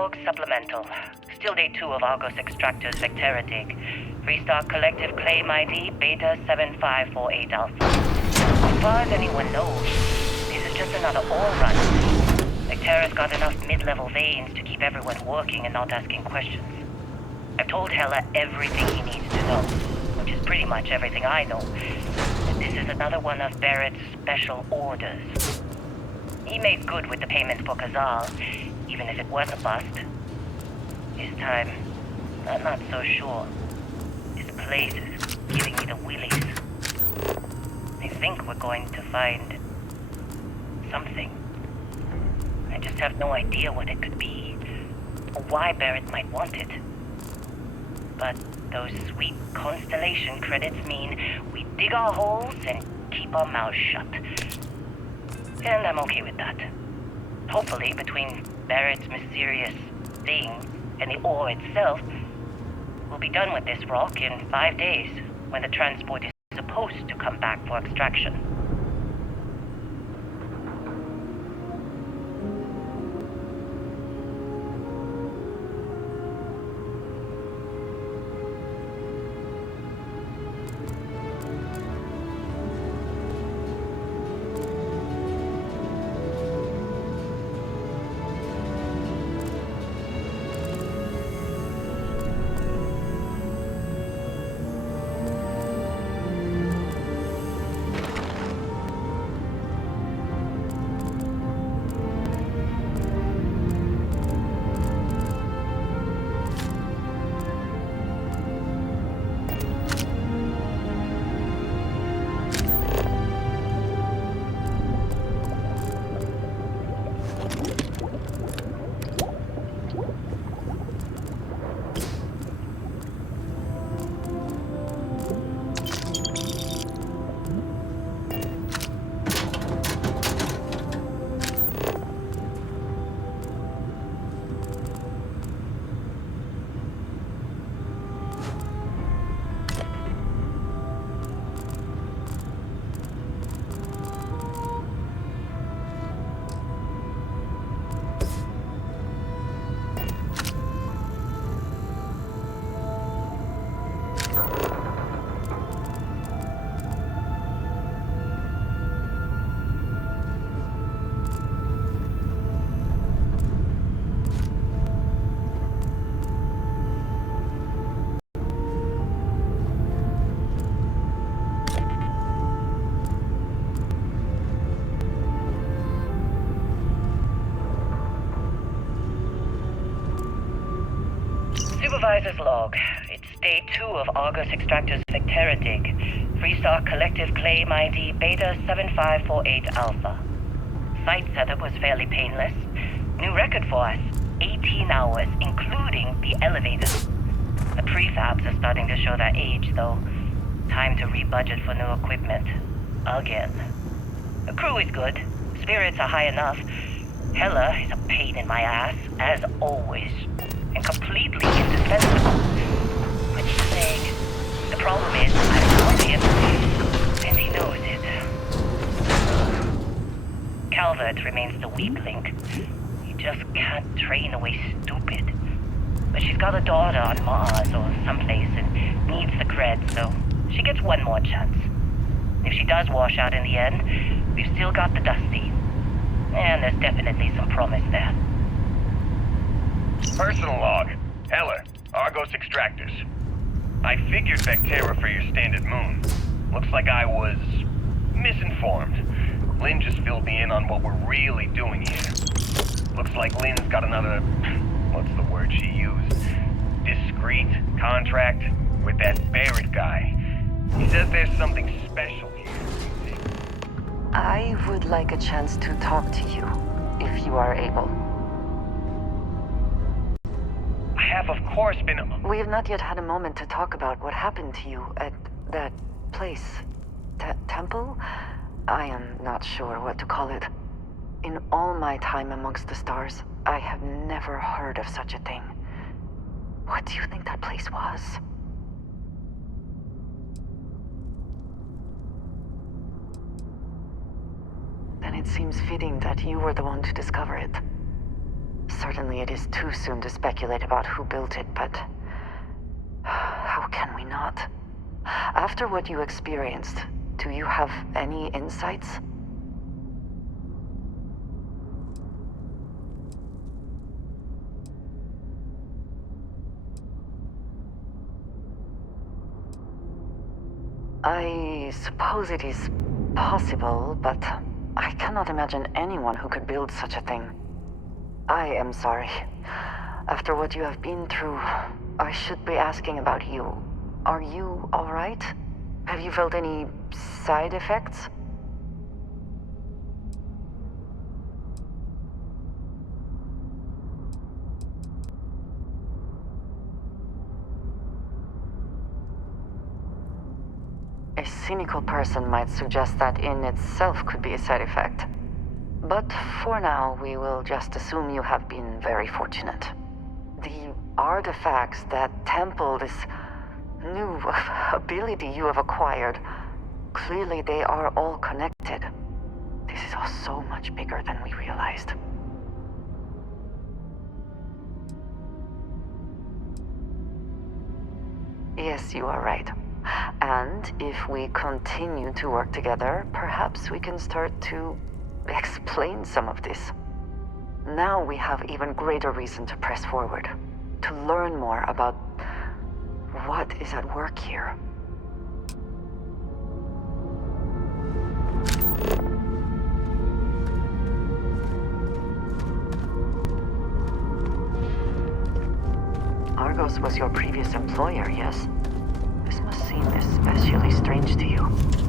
Log supplemental. Still day 2 of Argos Extractor's Vectera dig. Freestock Collective Claim ID Beta 7548 Alpha. As far as anyone knows, this is just another ore run. Vectera's got enough mid-level veins to keep everyone working and not asking questions. I've told Hella everything he needs to know, which is pretty much everything I know. And this is another one of Barrett's special orders. He made good with the payment for Kazal, even if it was a bust. This time, I'm not so sure. This place is giving me the willies. I think we're going to find something. I just have no idea what it could be, or why Barrett might want it. But those sweet Constellation credits mean we dig our holes and keep our mouths shut. And I'm okay with that. Hopefully, between Barrett's mysterious thing and the ore itself, we'll be done with this rock in 5 days, when the transport is supposed to come back for extraction. Supervisor's log. It's day 2 of Argos Extractor's Vectera dig. Freestock Collective Claim ID Beta 7548 Alpha. Site setup was fairly painless. New record for us. 18 hours, including the elevator. The prefabs are starting to show their age, though. Time to rebudget for new equipment. Again. The crew is good. Spirits are high enough. Hella is a pain in my ass, as always. And completely indispensable. But he's saying, the problem is, I want him, and he knows it. Calvert remains the weak link. He just can't train away stupid. But she's got a daughter on Mars or someplace and needs the cred, so she gets one more chance. If she does wash out in the end, we've still got the Dusty. And there's definitely some promise there. Personal log. Heller, Argos Extractors. I figured Vectera for your standard moon. Looks like I was misinformed. Lynn just filled me in on what we're really doing here. Looks like Lynn's got another, what's the word she used? Discreet contract with that Barrett guy. He says there's something special here. I would like a chance to talk to you, if you are able. I have, of course, been... We have not yet had a moment to talk about what happened to you at that place. Temple? I am not sure what to call it. In all my time amongst the stars, I have never heard of such a thing. What do you think that place was? Then it seems fitting that you were the one to discover it. Certainly it is too soon to speculate about who built it, but how can we not? After what you experienced, do you have any insights? I suppose it is possible, but I cannot imagine anyone who could build such a thing. I am sorry. After what you have been through, I should be asking about you. Are you all right? Have you felt any side effects? A cynical person might suggest that in itself could be a side effect. But for now, we will just assume you have been very fortunate. The artifacts that temple this new ability you have acquired, clearly they are all connected. This is all so much bigger than we realized. Yes, you are right. And if we continue to work together, perhaps we can start to explain some of this. Now we have even greater reason to press forward, to learn more about what is at work here. Argos was your previous employer, yes? This must seem especially strange to you.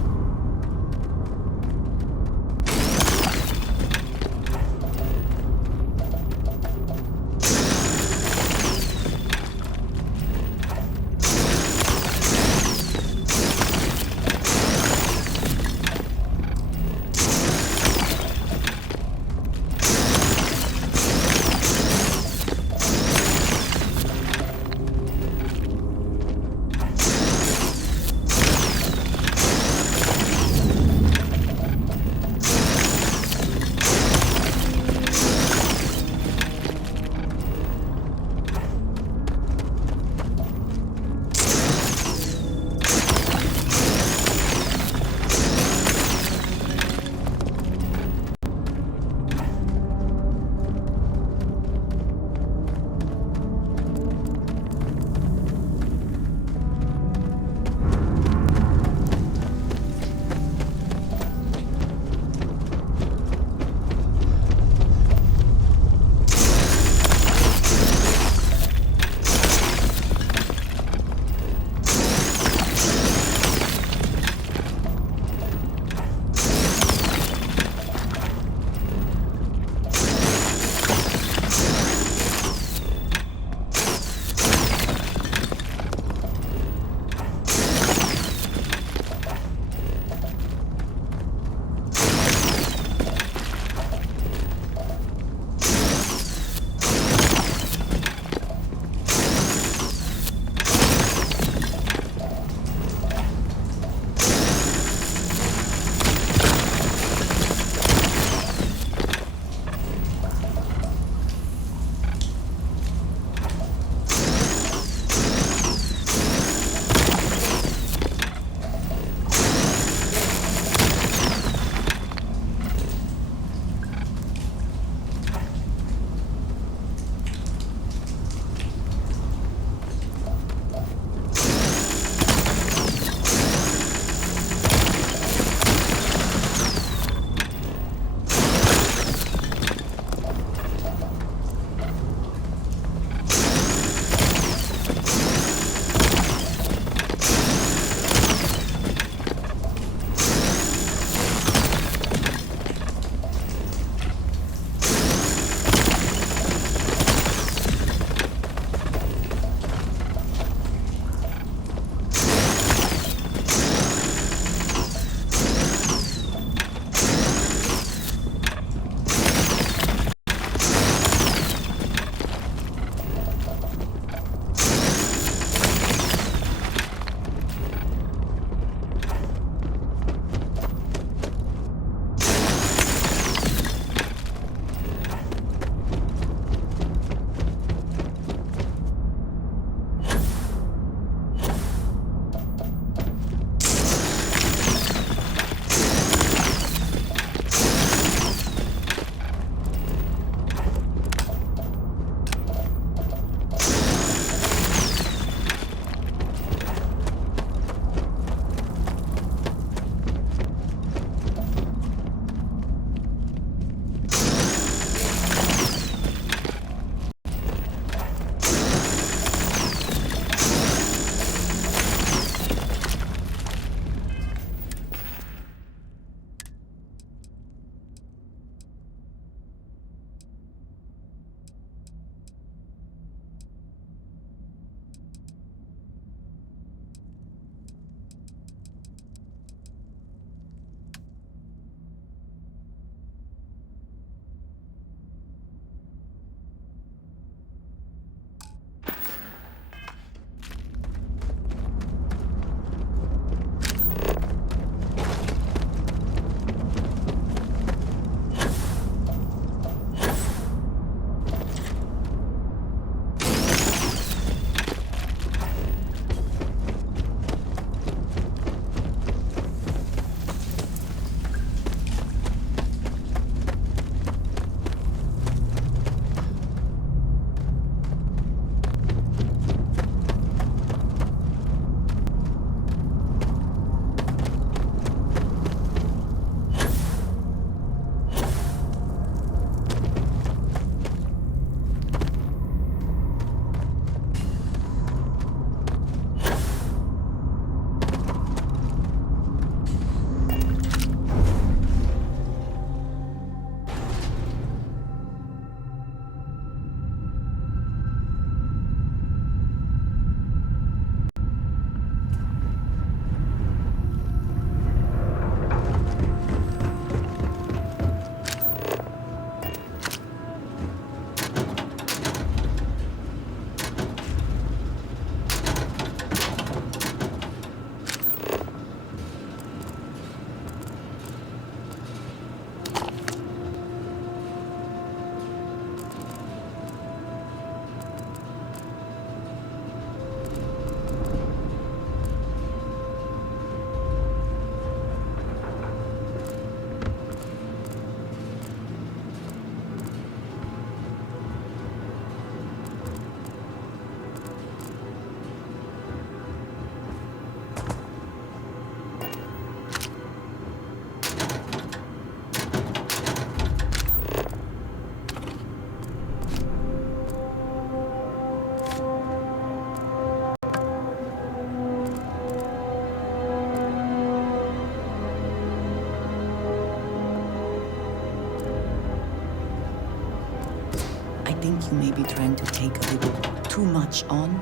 think you may be trying to take a little too much on?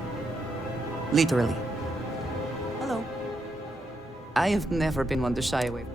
Literally. Hello. I have never been one to shy away.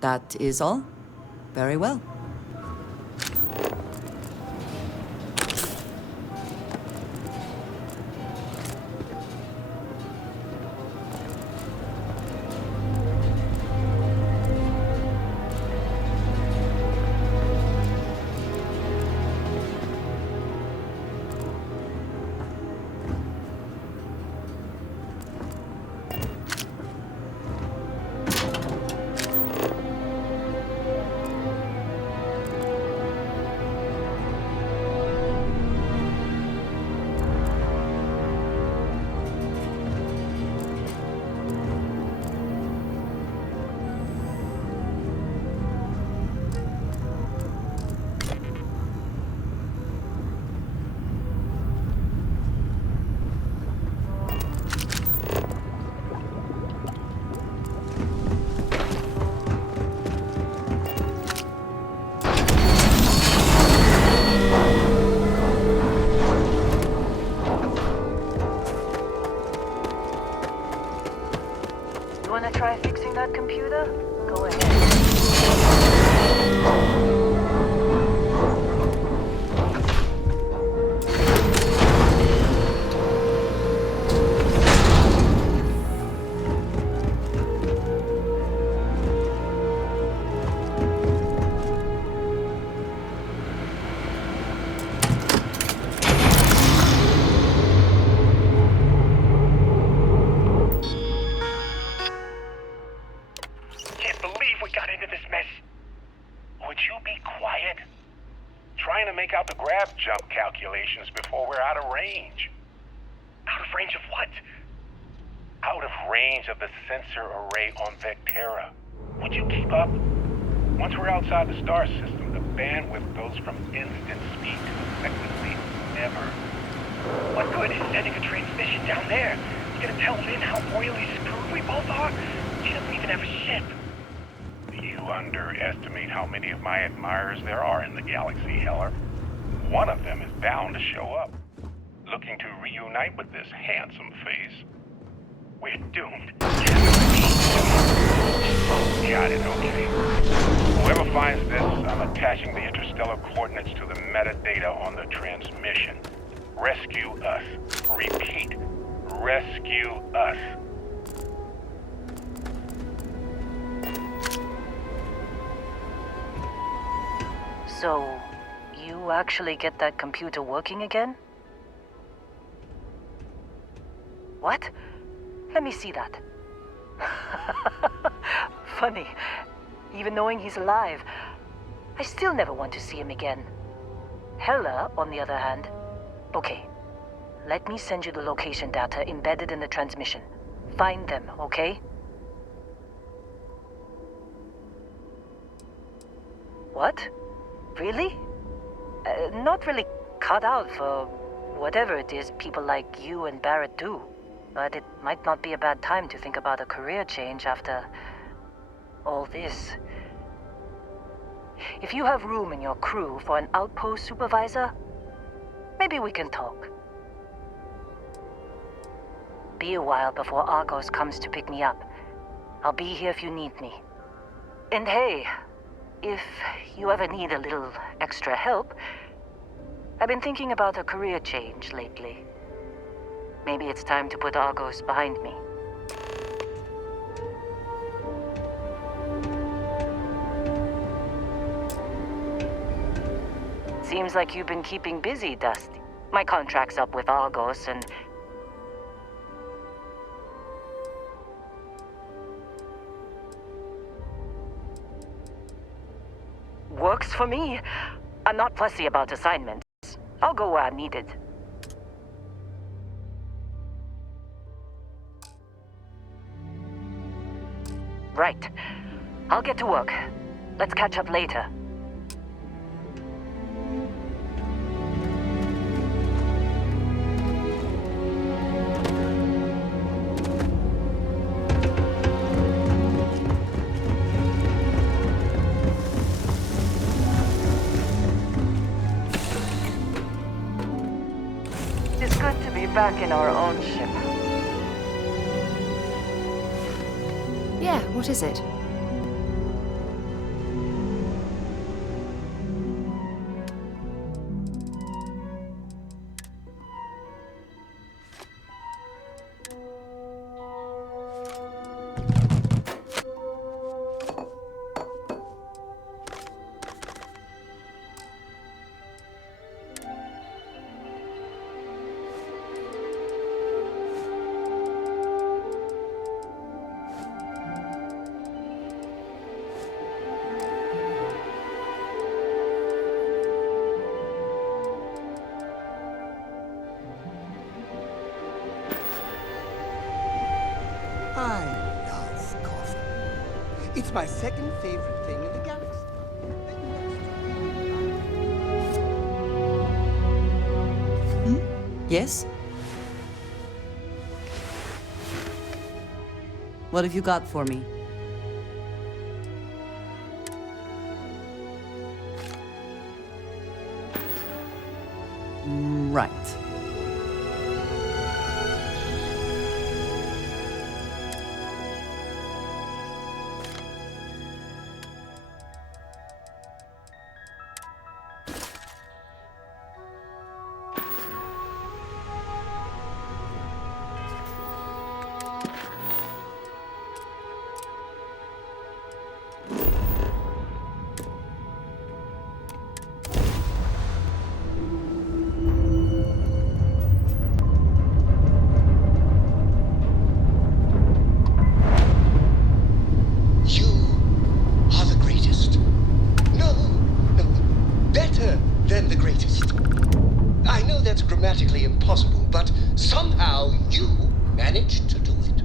That is all? Very well. Wanna try fixing that computer? Go ahead. Out the grab jump calculations before we're out of range. Out of range of what? Out of range of the sensor array on Vectera. Would you keep up? Once we're outside the star system, the bandwidth goes from instant speed to effectively never. What good is sending a transmission down there? You gonna tell Lynn how royally screwed we both are? She doesn't even have a ship. You underestimate how many of my admirers there are in the galaxy, Heller. One of them is bound to show up, looking to reunite with this handsome face. We're doomed. Got it, okay. Whoever finds this, I'm attaching the interstellar coordinates to the metadata on the transmission. Rescue us. Repeat. Rescue us. So, you actually get that computer working again? What? Let me see that. Funny. Even knowing he's alive, I still never want to see him again. Hella, on the other hand. Okay. Let me send you the location data embedded in the transmission. Find them, okay? What? Really? Not really cut out for whatever it is people like you and Barrett do. But it might not be a bad time to think about a career change after all this. If you have room in your crew for an outpost supervisor, maybe we can talk. Be a while before Argos comes to pick me up. I'll be here if you need me. And hey, if you ever need a little extra help, I've been thinking about a career change lately. Maybe it's time to put Argos behind me. Seems like you've been keeping busy, Dusty. My contract's up with Argos and... Works for me. I'm not fussy about assignments. I'll go where I'm needed. Right. I'll get to work. Let's catch up later. It's good to be back in our own ship. Yeah, what is it? I love coffee. It's my second favorite thing in the galaxy. Yes? What have you got for me? Right. Grammatically impossible, but somehow you managed to do it.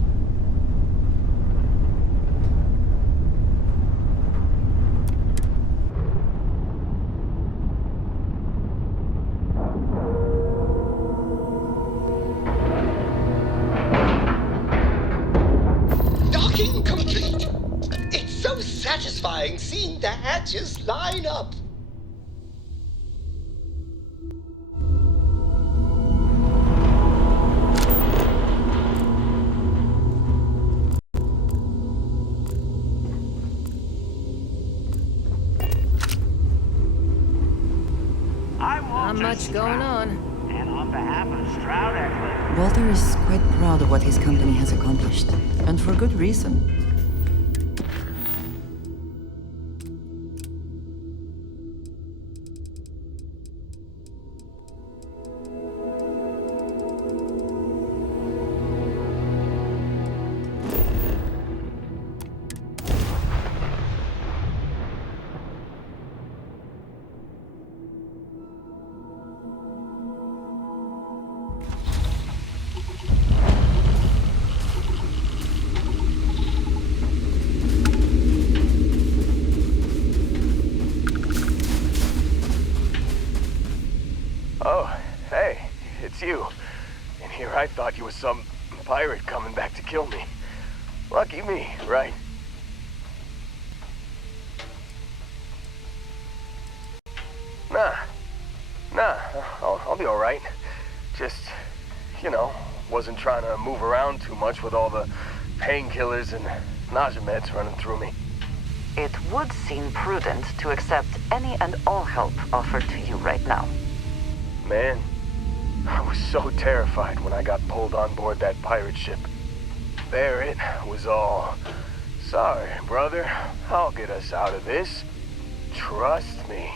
Docking complete! It's so satisfying seeing the hatches line up. Not much going on. And on behalf of Stroud Eckler, Walter is quite proud of what his company has accomplished, and for good reason. Oh, hey, it's you. And here I thought you was some pirate coming back to kill me. Lucky me, right? Nah, I'll be alright. Just, you know, wasn't trying to move around too much with all the painkillers and nausea meds running through me. It would seem prudent to accept any and all help offered to you right now. Man, I was so terrified when I got pulled on board that pirate ship. There it was all. Sorry, brother. I'll get us out of this. Trust me.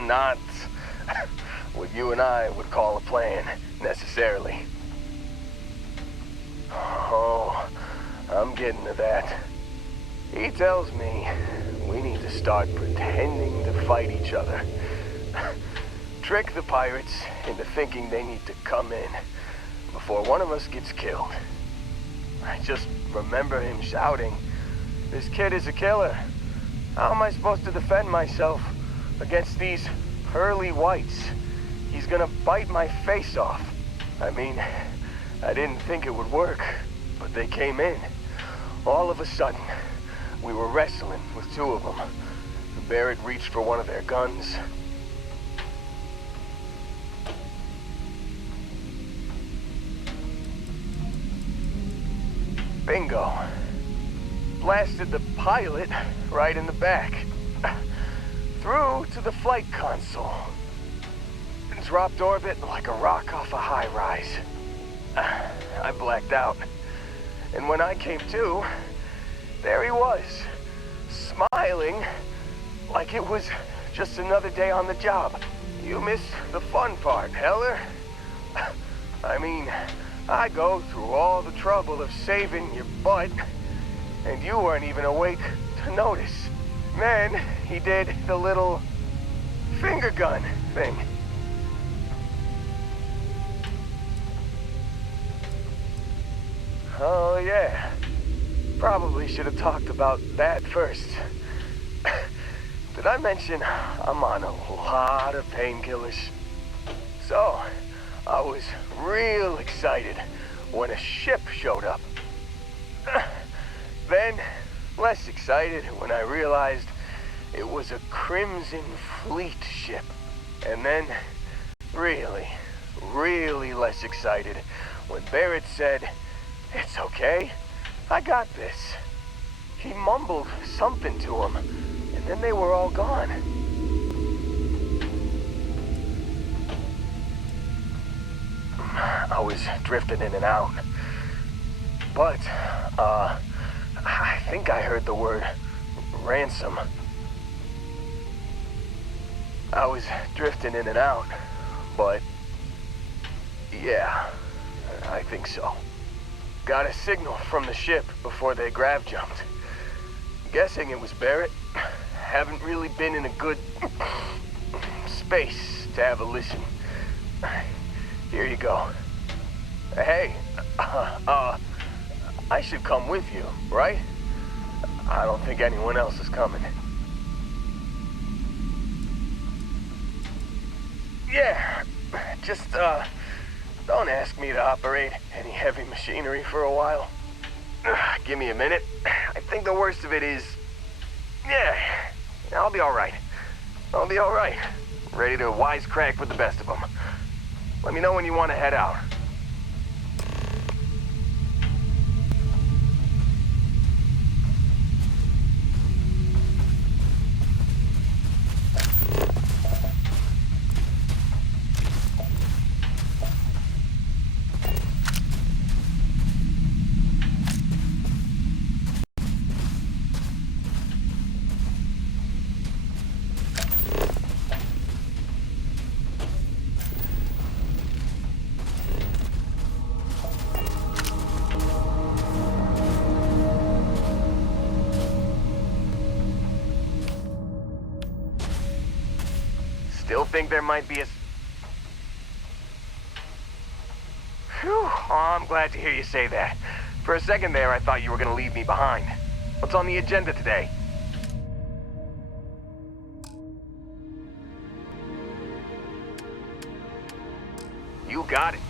Not what you and I would call a plan, necessarily. Oh, I'm getting to that. He tells me we need to start pretending to fight each other. Trick the pirates into thinking they need to come in before one of us gets killed. I just remember him shouting, "This kid is a killer. How am I supposed to defend myself against these pearly whites? He's gonna bite my face off." I mean, I didn't think it would work, but they came in. All of a sudden, we were wrestling with two of them. Barrett reached for one of their guns. Bingo. Blasted the pilot right in the back. Through to the flight console. Dropped orbit like a rock off a high rise. I blacked out. And when I came to, there he was, smiling like it was just another day on the job. You missed the fun part, Heller. I mean, I go through all the trouble of saving your butt, and you weren't even awake to notice. Then he did the little finger gun thing. Oh yeah, probably should have talked about that first. Did I mention I'm on a lot of painkillers? So, I was real excited when a ship showed up. Then, less excited when I realized it was a Crimson Fleet ship. And then, really, really less excited when Barrett said, "It's okay, I got this." He mumbled something to him, and then they were all gone. I was drifting in and out. But, I think I heard the word ransom. I was drifting in and out, but yeah, I think so. Got a signal from the ship before they grav jumped. Guessing it was Barrett. Haven't really been in a good space to have a listen. Here you go. Hey, I should come with you, right? I don't think anyone else is coming. Yeah, just, don't ask me to operate any heavy machinery for a while. Give me a minute. I think the worst of it is... Yeah, I'll be alright. I'll be alright. Ready to wisecrack with the best of them. Let me know when you want to head out. Still think there might be a... Phew, oh, I'm glad to hear you say that. For a second there, I thought you were gonna leave me behind. What's on the agenda today? You got it.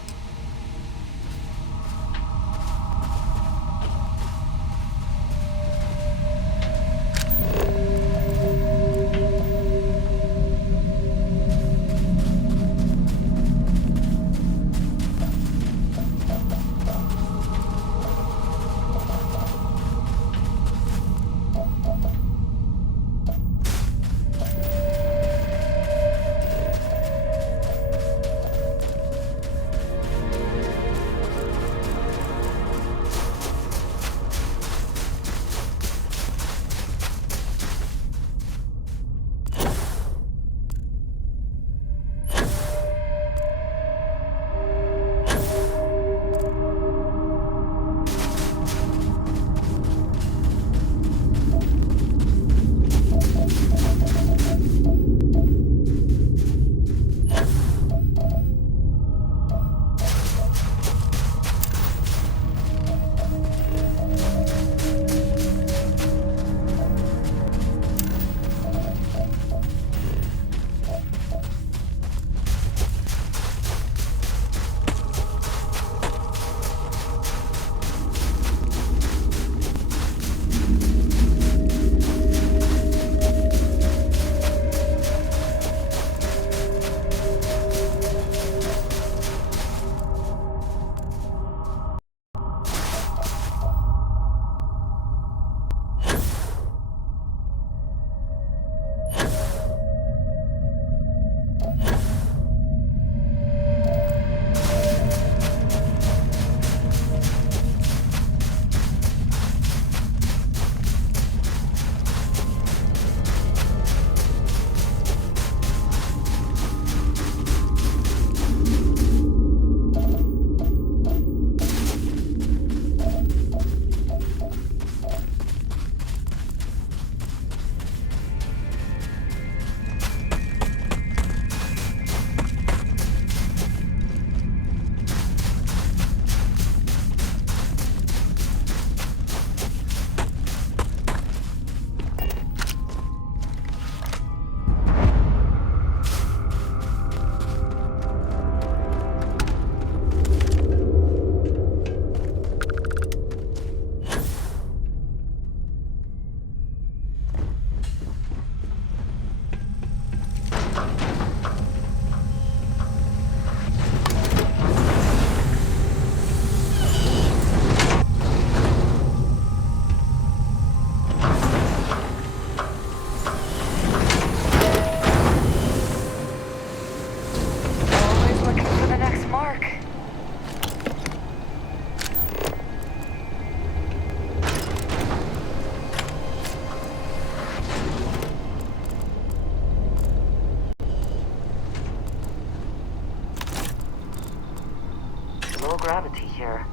gravity here.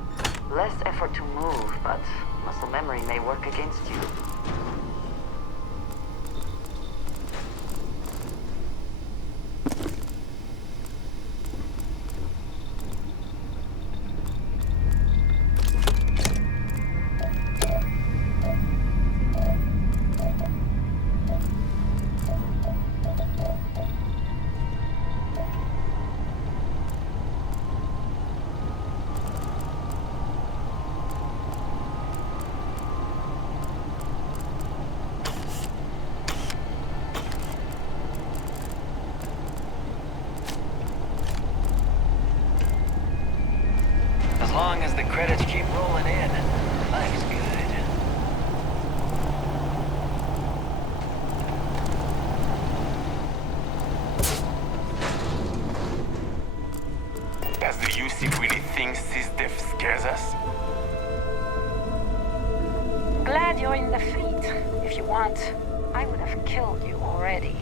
Less effort to move, but muscle memory may work against you. As long as the credits keep rolling in, life's good. Does the UC really think SysDef scares us? Glad you're in the fleet. If you want, I would have killed you already.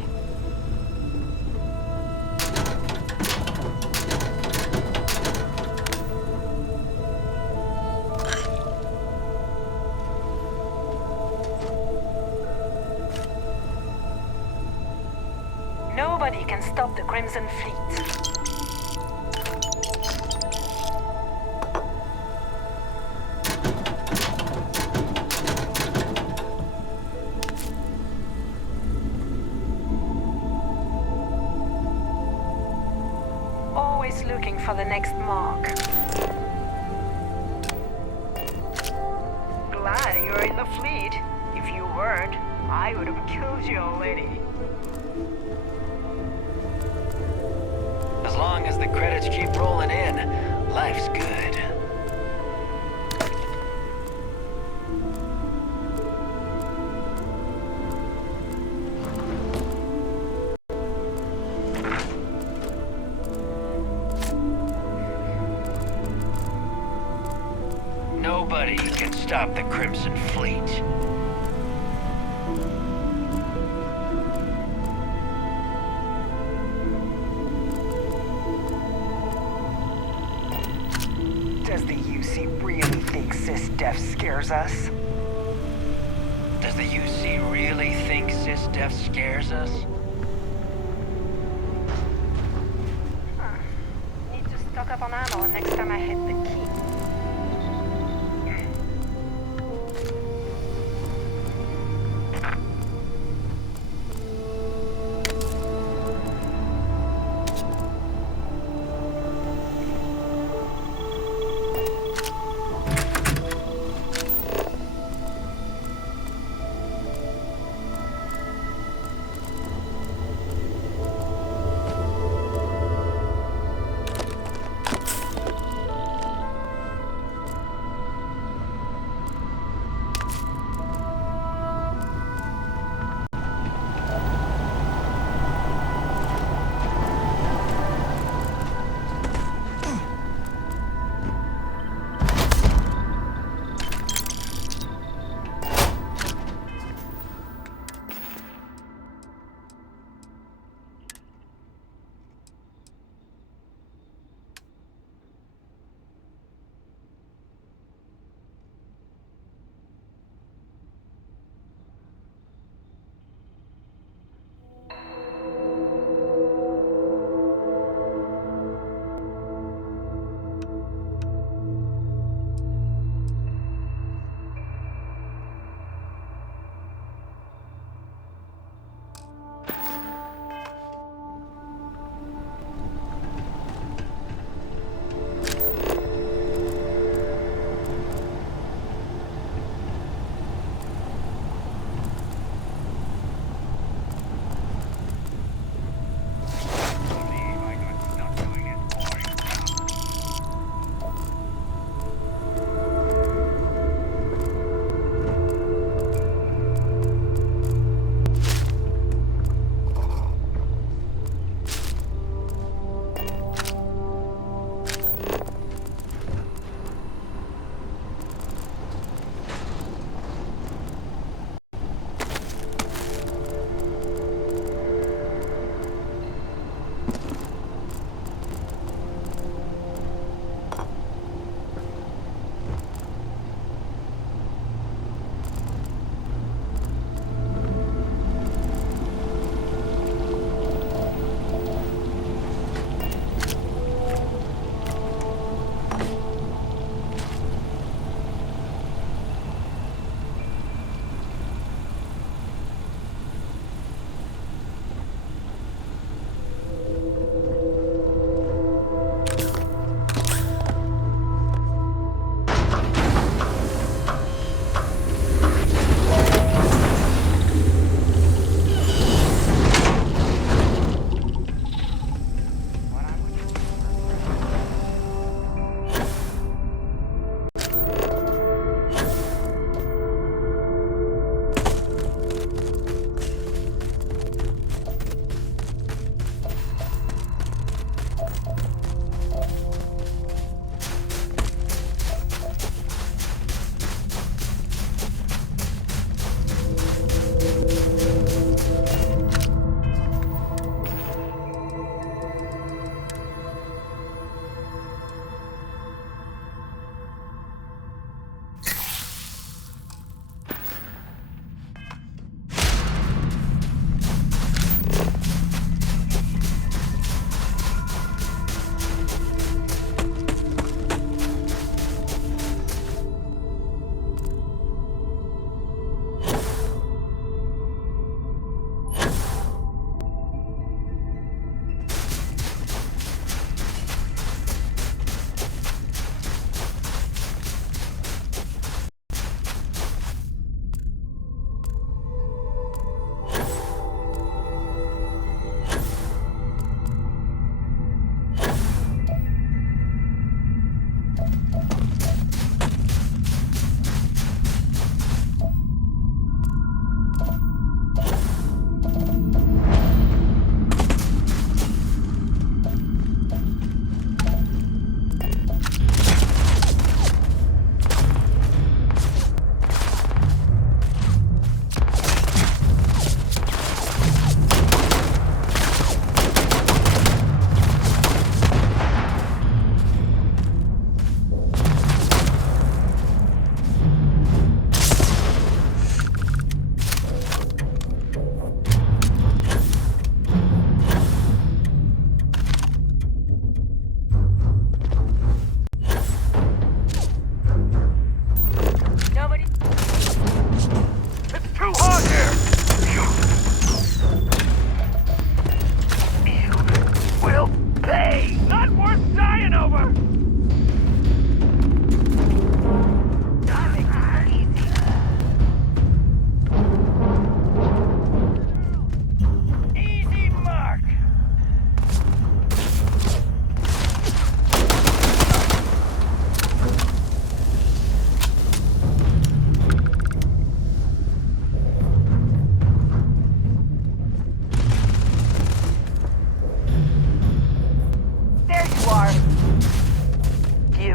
Nobody can stop the Crimson Fleet. Always looking for the next mark. Glad you're in the fleet. If you weren't, I would have killed you already. As long as the credits keep rolling in, life's good. Nobody can stop the Crimson Fleet. Does the UC really think SysDef scares us? Does the UC really think SysDef scares us? Need to stock up on ammo next time I hit the key.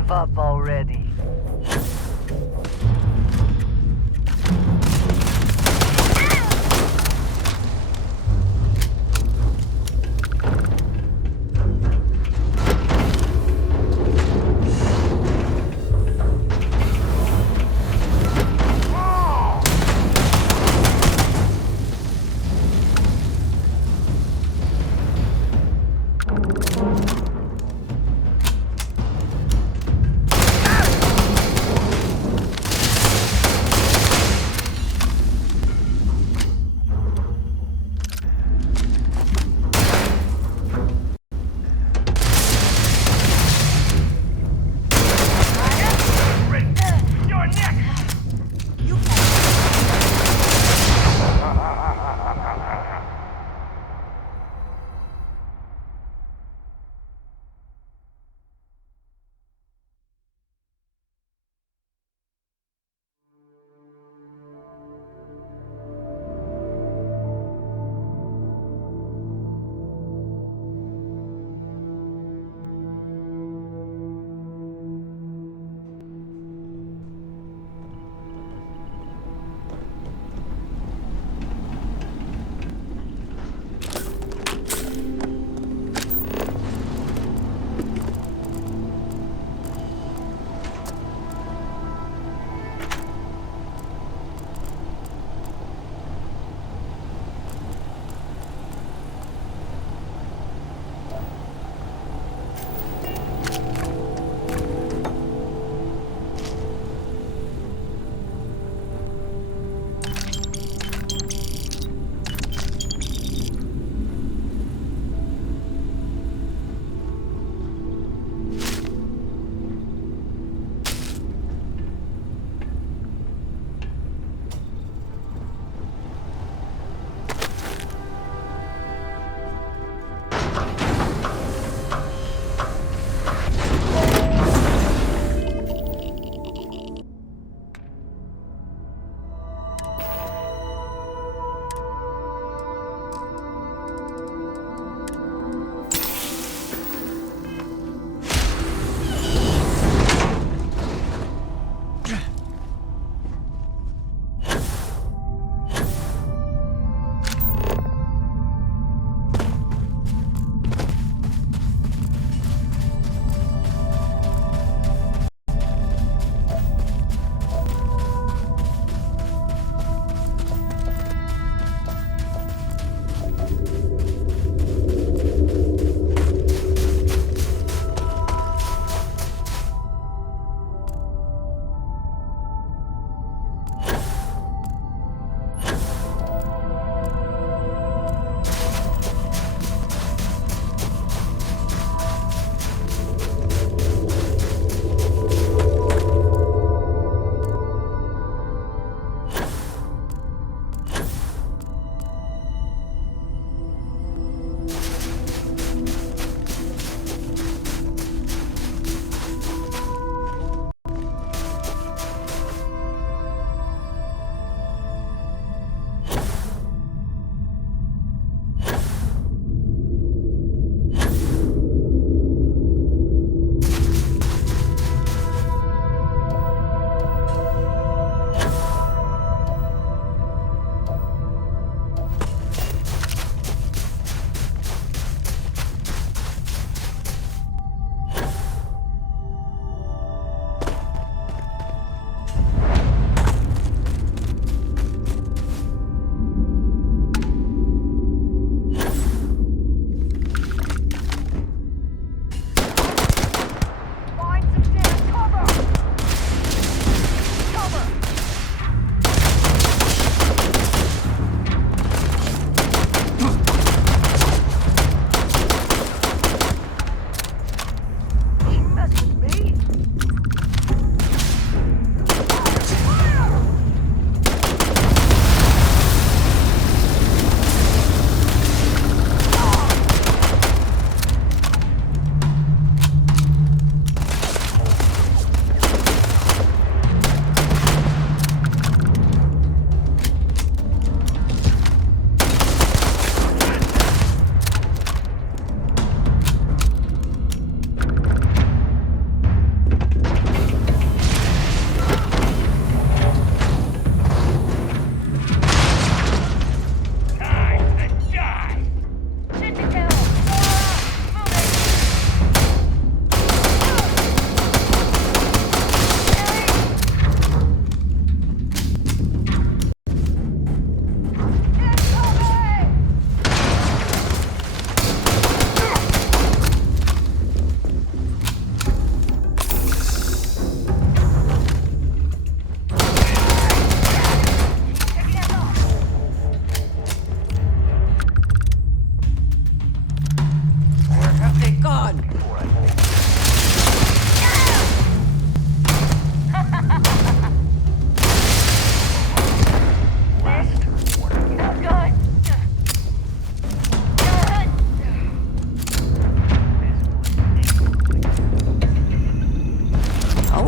give up already.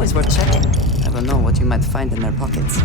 Always worth checking. Never know what you might find in their pockets.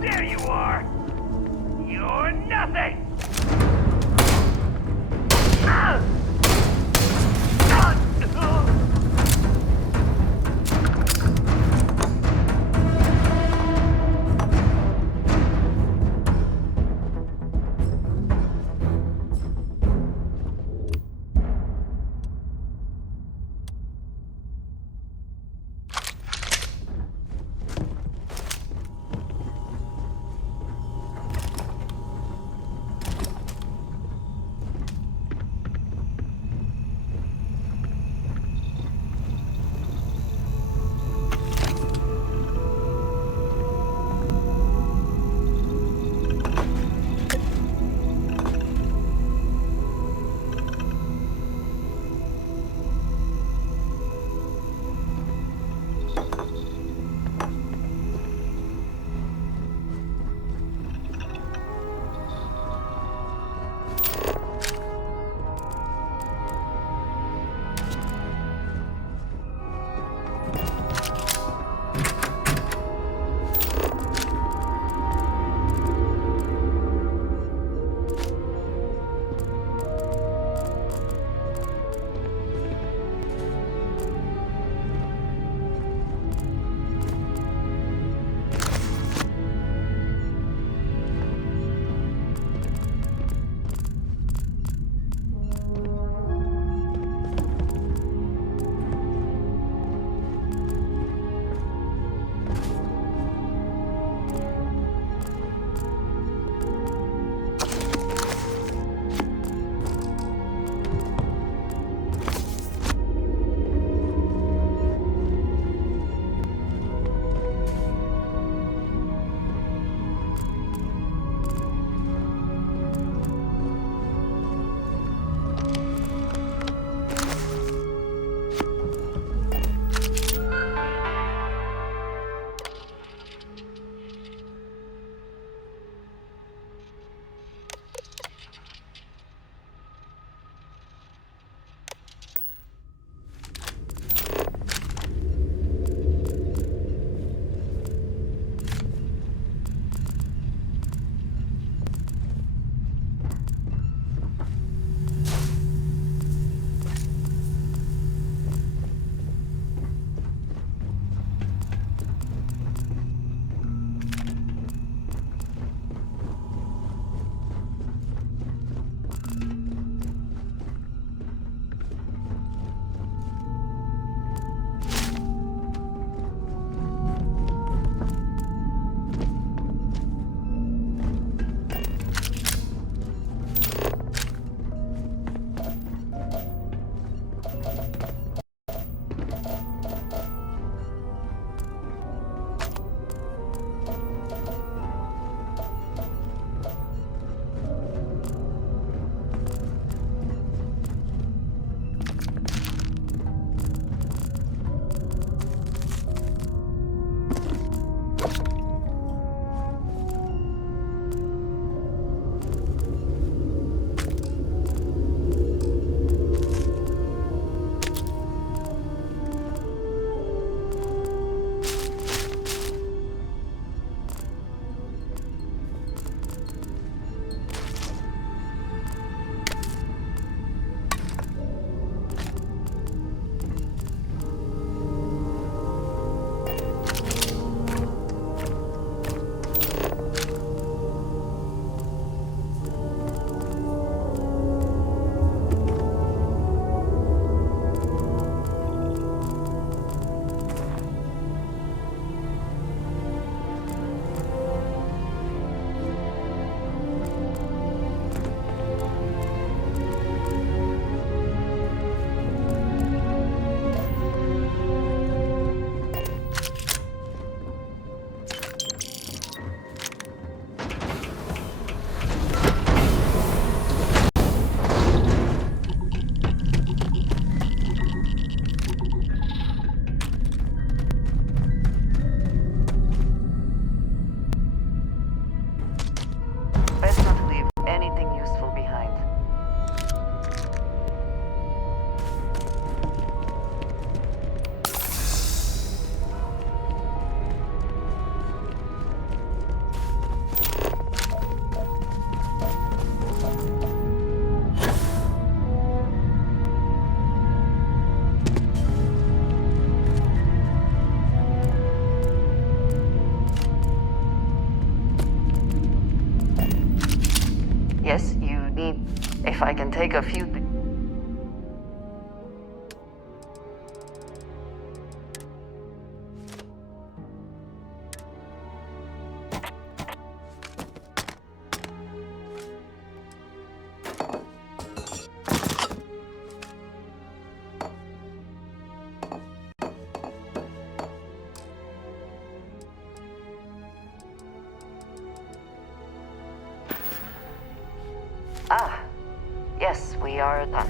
There you are! You're nothing! if I can take a few... Ah, yes, we are done.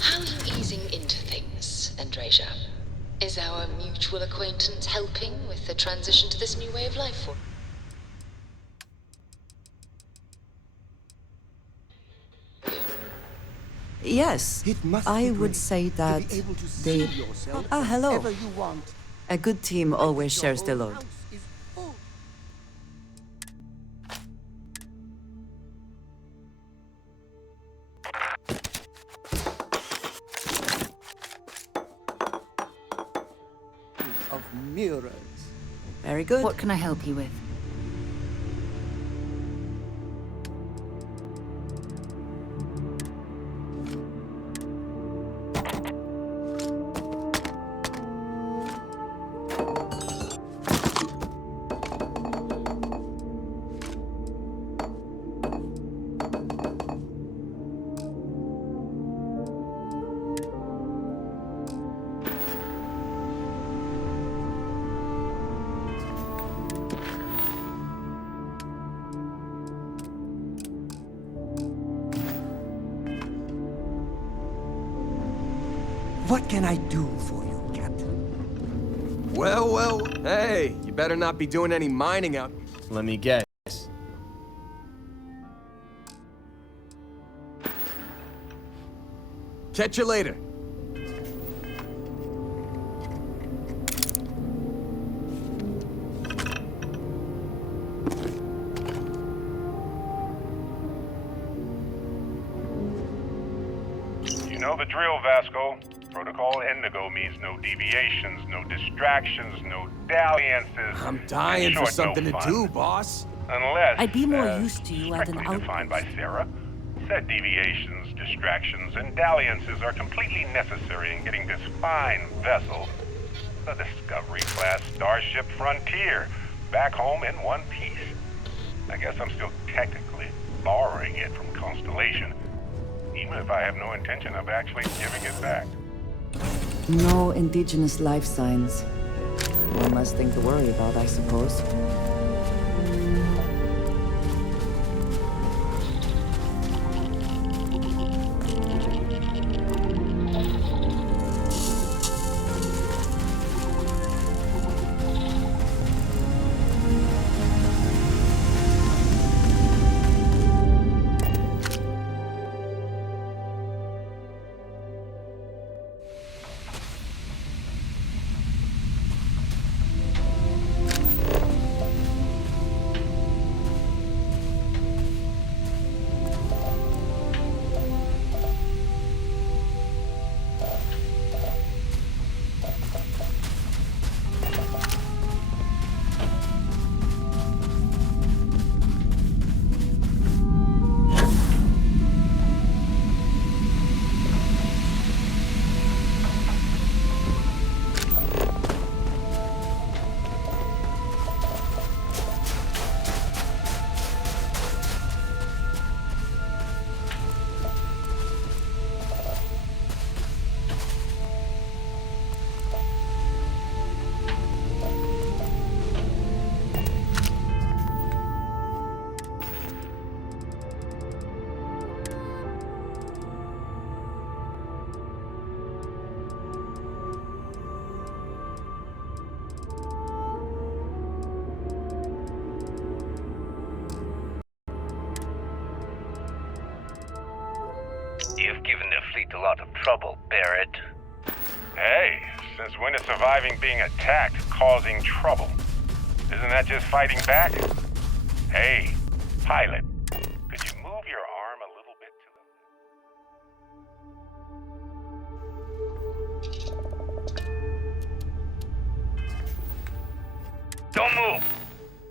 How are you easing into things, Andreja? Is our mutual acquaintance helping with the transition to this new way of life for... Yes, I would say that they... hello. A good team always shares the load. Of mirrors. Very good. What can I help you with? What can I do for you, Captain? Well, hey, you better not be doing any mining out. Let me guess. Catch you later. You know the drill, Vasco. Protocol Indigo means no deviations, no distractions, no dalliances. I'm dying in for short, something no to fun. do, boss. Unless, I'd be more used to you at an strictly defined by Sarah, said deviations, distractions, and dalliances are completely necessary in getting this fine vessel, the Discovery-class Starship Frontier, back home in one piece. I guess I'm still technically borrowing it from Constellation, even if I have no intention of actually giving it back. No indigenous life signs. One less thing to worry about, I suppose. giving their fleet a lot of trouble, Barrett. Hey, since when is surviving being attacked causing trouble? Isn't that just fighting back? Hey, pilot, could you move your arm a little bit to the... Don't move!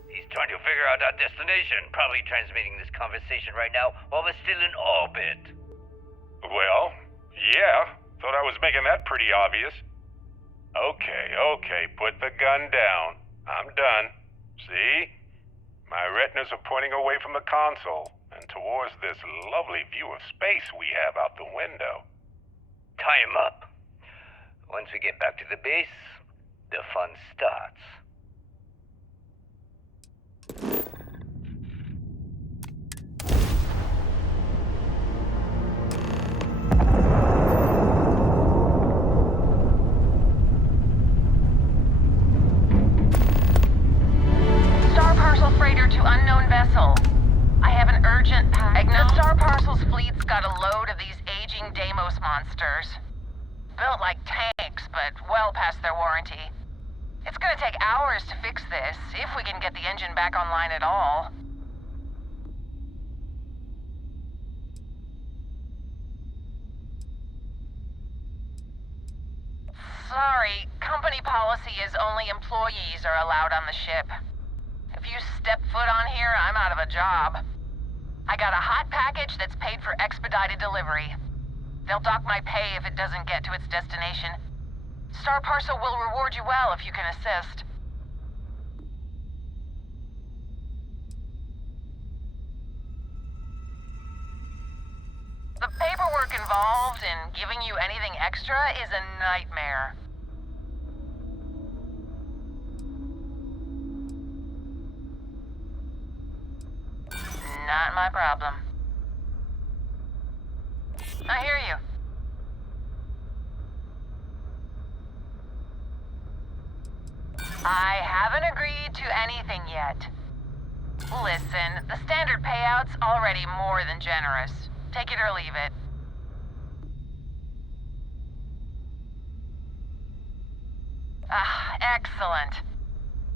He's trying to figure out our destination, probably transmitting this conversation right now while we're still in orbit. Well, yeah. Thought I was making that pretty obvious. Okay, put the gun down. I'm done. See? My retinas are pointing away from the console and towards this lovely view of space we have out the window. Tie him up. Once we get back to the base, the fun starts. Unknown vessel. I have an urgent pack. The Star Parcel's fleet's got a load of these aging Deimos monsters. Built like tanks, but well past their warranty. It's gonna take hours to fix this, if we can get the engine back online at all. Sorry, company policy is only employees are allowed on the ship. If you step foot on here, I'm out of a job. I got a hot package that's paid for expedited delivery. They'll dock my pay if it doesn't get to its destination. Star Parcel will reward you well if you can assist. The paperwork involved in giving you anything extra is a nightmare. Not my problem. I hear you. I haven't agreed to anything yet. Listen, the standard payout's already more than generous. Take it or leave it. Excellent.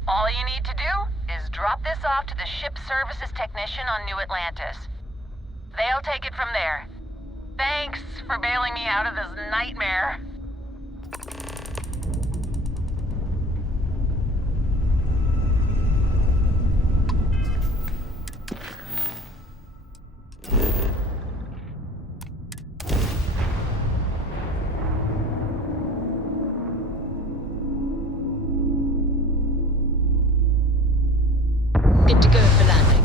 All you need to do is drop this off to the ship services technician on New Atlantis. They'll take it from there. Thanks for bailing me out of this nightmare. Good to go for landing.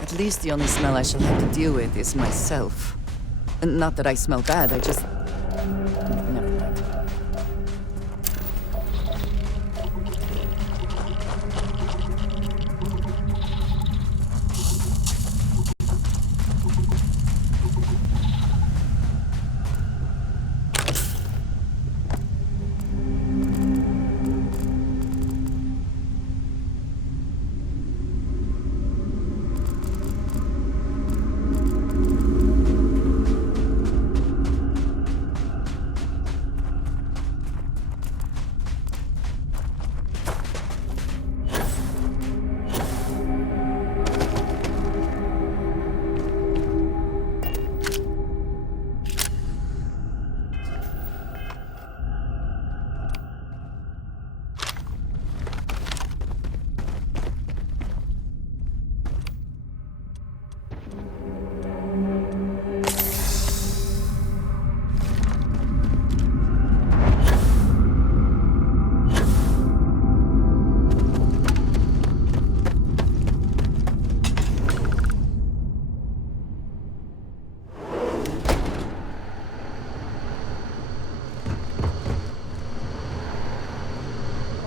At least the only smell I shall have to deal with is myself. And not that I smell bad, I just... Never mind.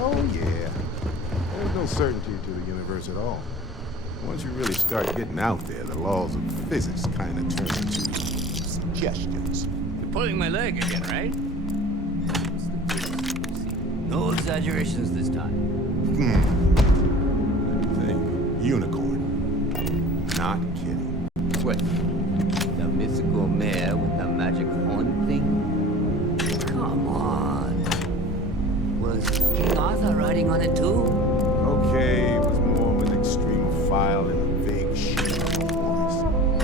Oh, yeah. There's no certainty to the universe at all. Once you really start getting out there, the laws of physics kind of turn into suggestions. You're pulling my leg again, right? No exaggerations this time. Think. Unicorn. Not kidding. What? The mythical mare with the magic horn thing? Come on. Was King Arthur riding on it too? Okay, it was more of an extremophile and a vague shit of a horse.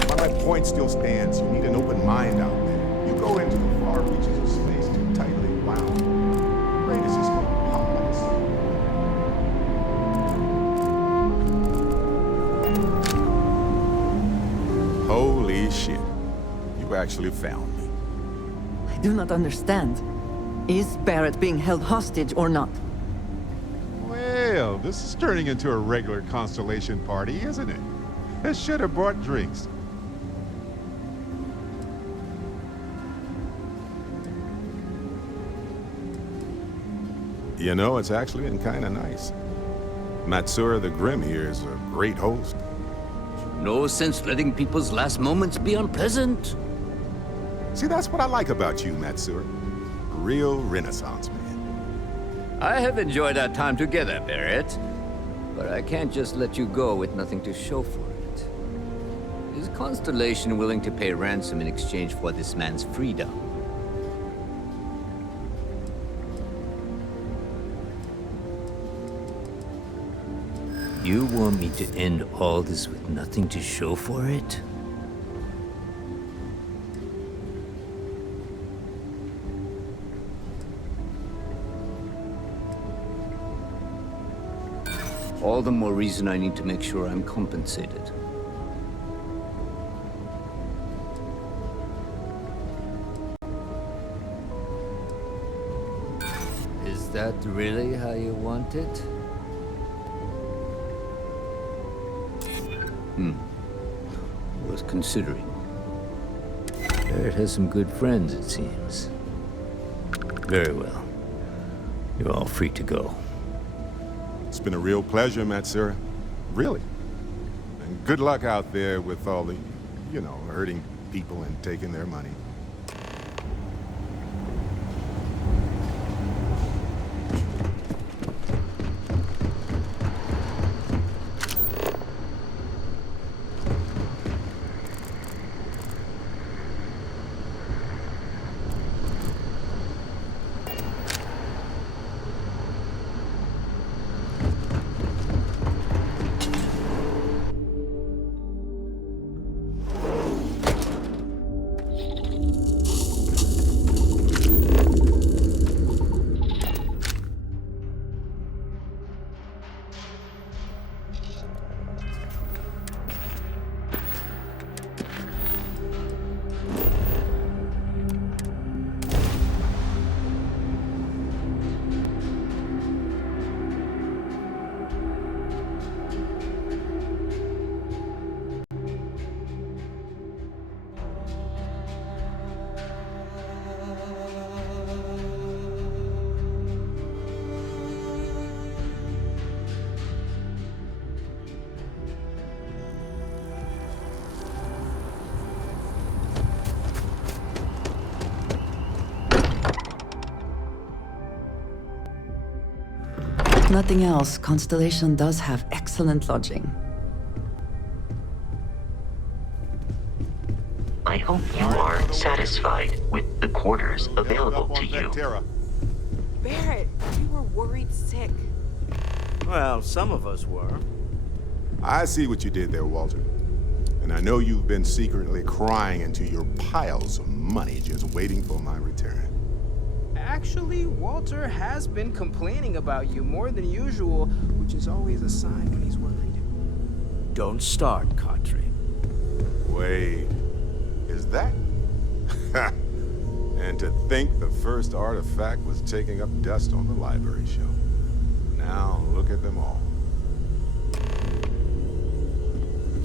But my point still stands. You need an open mind out there. You go into the far reaches of space too tightly wound. Your brain is just going to pop like a seed. Holy shit. You actually found me. I do not understand. Is Barrett being held hostage or not? Well, this is turning into a regular Constellation party, isn't it? I should have brought drinks. You know, it's actually been kind of nice. Matsura the Grim here is a great host. No sense letting people's last moments be unpleasant. See, that's what I like about you, Matsura. Real Renaissance man. I have enjoyed our time together, Barrett. But I can't just let you go with nothing to show for it. Is Constellation willing to pay ransom in exchange for this man's freedom? You want me to end all this with nothing to show for it? All the more reason I need to make sure I'm compensated. Is that really how you want it? Worth considering. Barrett has some good friends, it seems. Very well. You're all free to go. It's been a real pleasure, Matsura. Really. And good luck out there with all the, you know, hurting people and taking their money. If nothing else, Constellation does have excellent lodging. I hope you are satisfied with the quarters available to you. Barrett, we were worried sick. Well, some of us were. I see what you did there, Walter. And I know you've been secretly crying into your piles of money just waiting for my return. Actually, Walter has been complaining about you more than usual, which is always a sign when he's worried. Don't start, Katri. Wait, is that? And to think the first artifact was taking up dust on the library shelf. Now look at them all.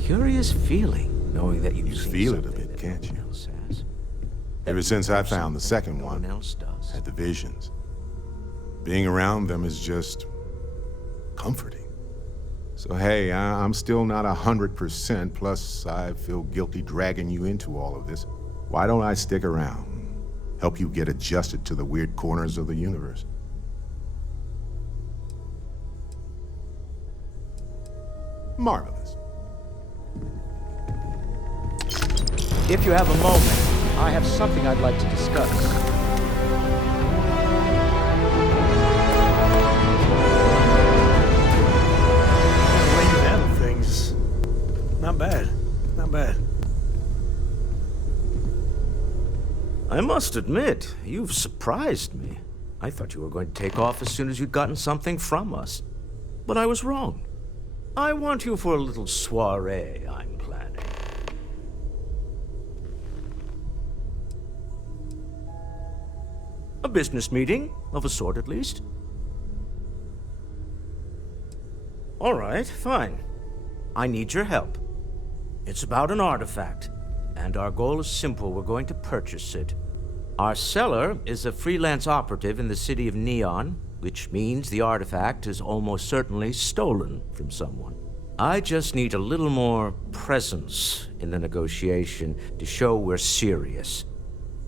Curious feeling, knowing that You feel it a bit, can't you? Ever since I found the second one, had the visions. Being around them is just comforting. So hey, I'm still not 100%, plus I feel guilty dragging you into all of this. Why don't I stick around? Help you get adjusted to the weird corners of the universe. Marvelous. If you have a moment, I have something I'd like to discuss. The way you handle things, not bad. Not bad. I must admit, you've surprised me. I thought you were going to take off as soon as you'd gotten something from us. But I was wrong. I want you for a little soiree I'm planning. A business meeting, of a sort at least. All right, fine. I need your help. It's about an artifact, and our goal is simple. We're going to purchase it. Our seller is a freelance operative in the city of Neon, which means the artifact is almost certainly stolen from someone. I just need a little more presence in the negotiation to show we're serious.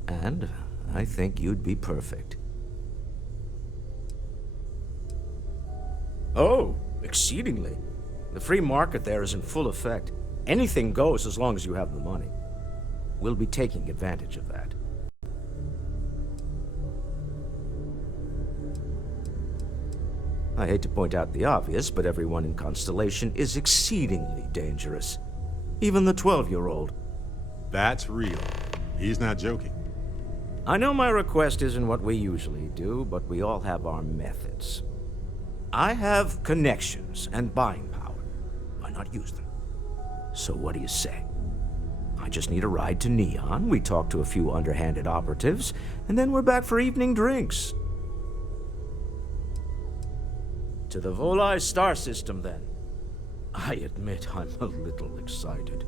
And I think you'd be perfect. Oh, exceedingly. The free market there is in full effect. Anything goes as long as you have the money. We'll be taking advantage of that. I hate to point out the obvious, but everyone in Constellation is exceedingly dangerous. Even the 12-year-old. That's real. He's not joking. I know my request isn't what we usually do, but we all have our methods. I have connections and buying power. Why not use them? So what do you say? I just need a ride to Neon, we talk to a few underhanded operatives, and then we're back for evening drinks. To the Volai star system, then. I admit I'm a little excited.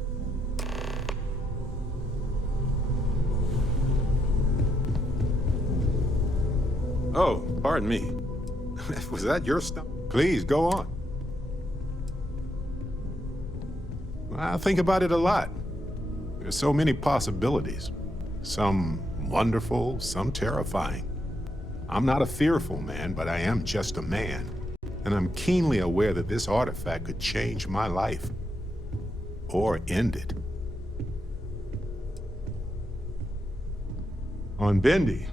Oh, pardon me. Was that your stuff? Please, go on. I think about it a lot. There's so many possibilities. Some wonderful, some terrifying. I'm not a fearful man, but I am just a man. And I'm keenly aware that this artifact could change my life. Or end it. On Bendy?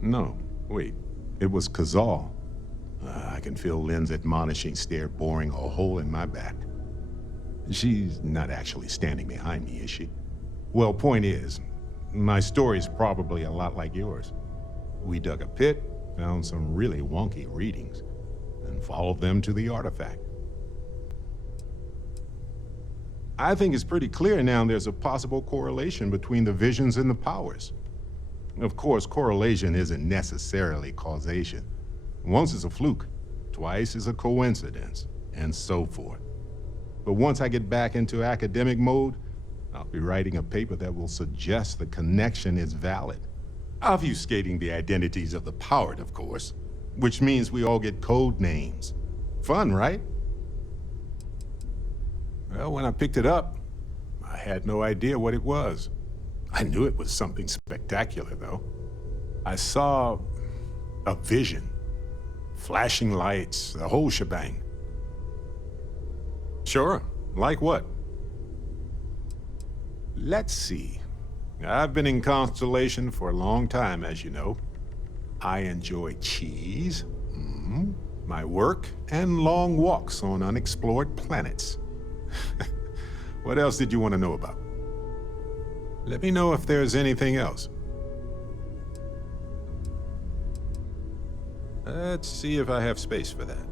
No, wait. It was Kazal. I can feel Lynn's admonishing stare boring a hole in my back. She's not actually standing behind me, is she? Well, point is, my story's probably a lot like yours. We dug a pit, found some really wonky readings, and followed them to the artifact. I think it's pretty clear now there's a possible correlation between the visions and the powers. Of course, correlation isn't necessarily causation. Once is a fluke, twice is a coincidence, and so forth. But once I get back into academic mode, I'll be writing a paper that will suggest the connection is valid. Obfuscating the identities of the powered, of course, which means we all get code names. Fun, right? Well, when I picked it up, I had no idea what it was. I knew it was something spectacular, though. I saw a vision. Flashing lights, the whole shebang. Sure, like what? Let's see. I've been in Constellation for a long time, as you know. I enjoy cheese, my work, and long walks on unexplored planets. What else did you want to know about? Let me know if there's anything else. Let's see if I have space for that.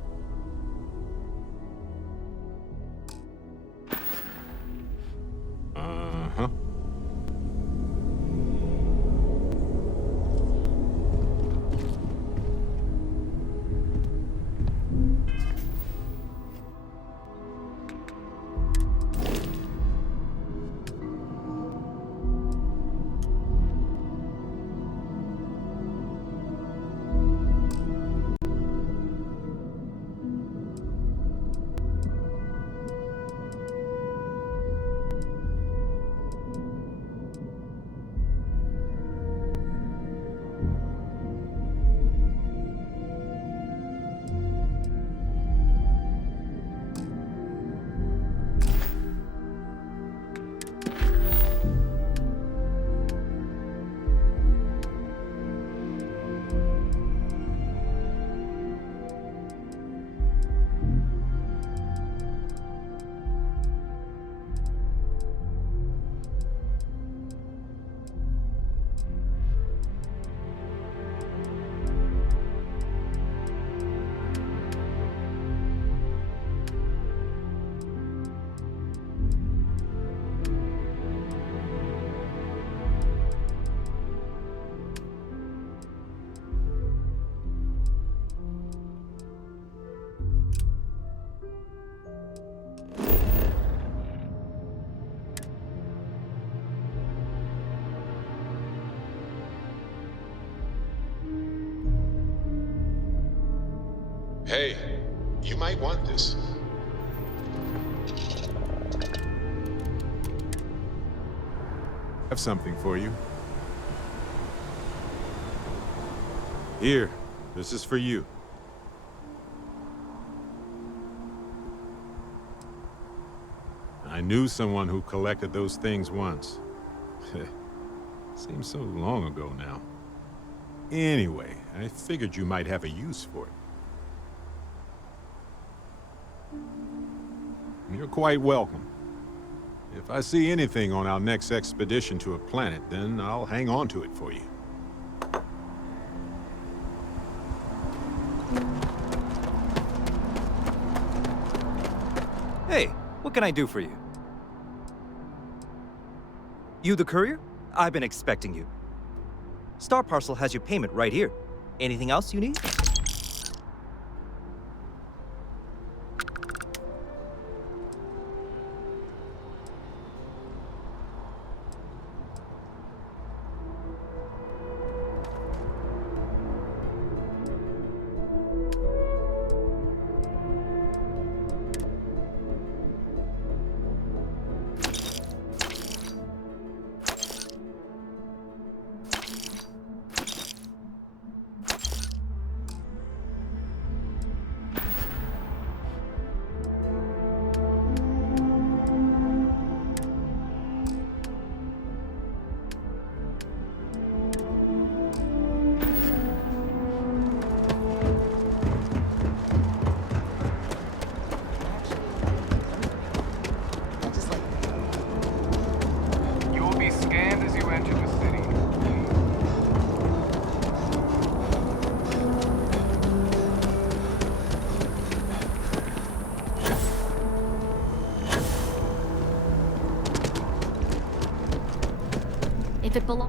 Uh-huh. Hey, you might want this. I have something for you. Here, this is for you. I knew someone who collected those things once. Seems so long ago now. Anyway, I figured you might have a use for it. You're quite welcome. If I see anything on our next expedition to a planet, then I'll hang on to it for you. Hey, what can I do for you? You the courier? I've been expecting you. Star Parcel has your payment right here. Anything else you need?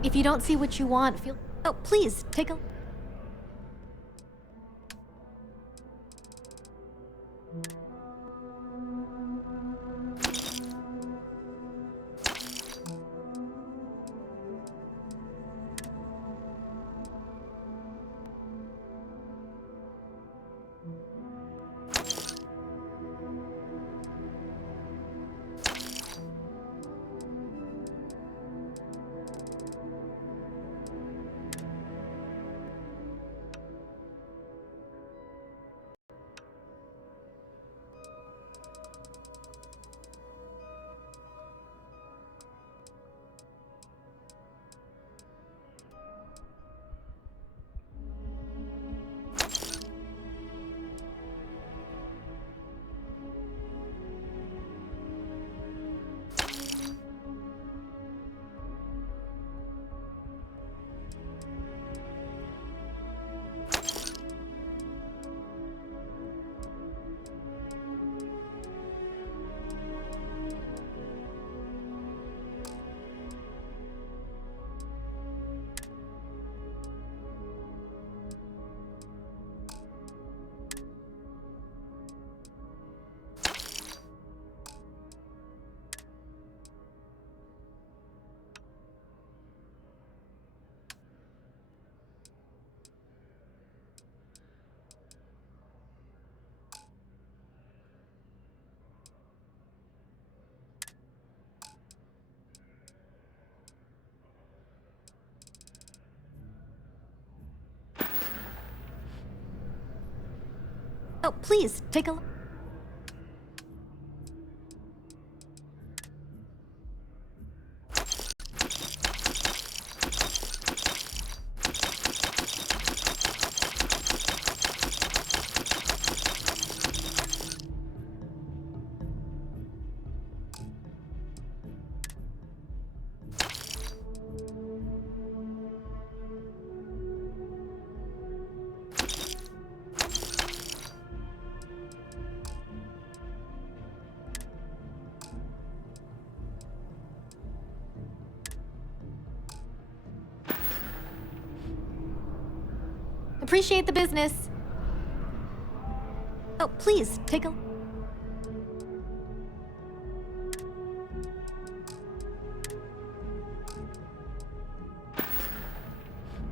If you don't see what you want, feel... Oh, please, take a... Oh, please, take a look. Appreciate the business. Oh, please, take a...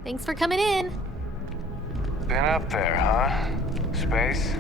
Thanks for coming in. Been up there, huh? Space?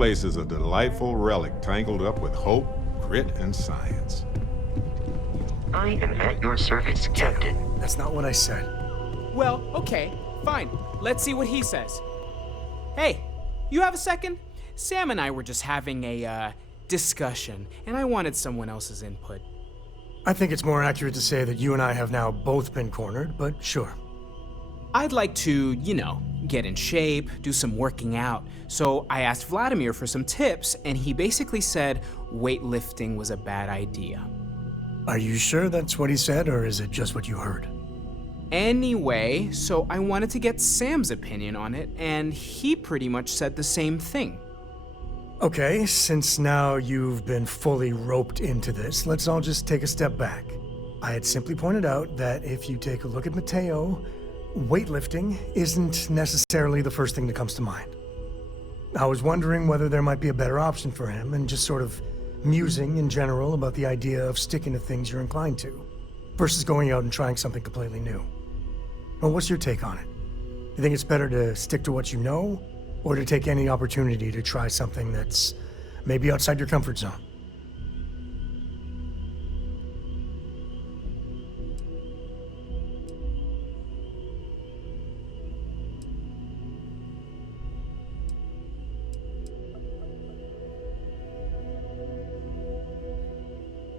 place is a delightful relic tangled up with hope, grit, and science. I am at your service, Captain. That's not what I said. Well, okay, fine. Let's see what he says. Hey, you have a second? Sam and I were just having a, discussion, and I wanted someone else's input. I think it's more accurate to say that you and I have now both been cornered, but sure. I'd like to, get in shape, do some working out. So I asked Vladimir for some tips, and he basically said weightlifting was a bad idea. Are you sure that's what he said, or is it just what you heard? Anyway, so I wanted to get Sam's opinion on it, and he pretty much said the same thing. Okay, since now you've been fully roped into this, let's all just take a step back. I had simply pointed out that if you take a look at Mateo, weightlifting isn't necessarily the first thing that comes to mind. I was wondering whether there might be a better option for him, and just sort of musing in general about the idea of sticking to things you're inclined to, versus going out and trying something completely new. Well, what's your take on it? You think it's better to stick to what you know, or to take any opportunity to try something that's maybe outside your comfort zone?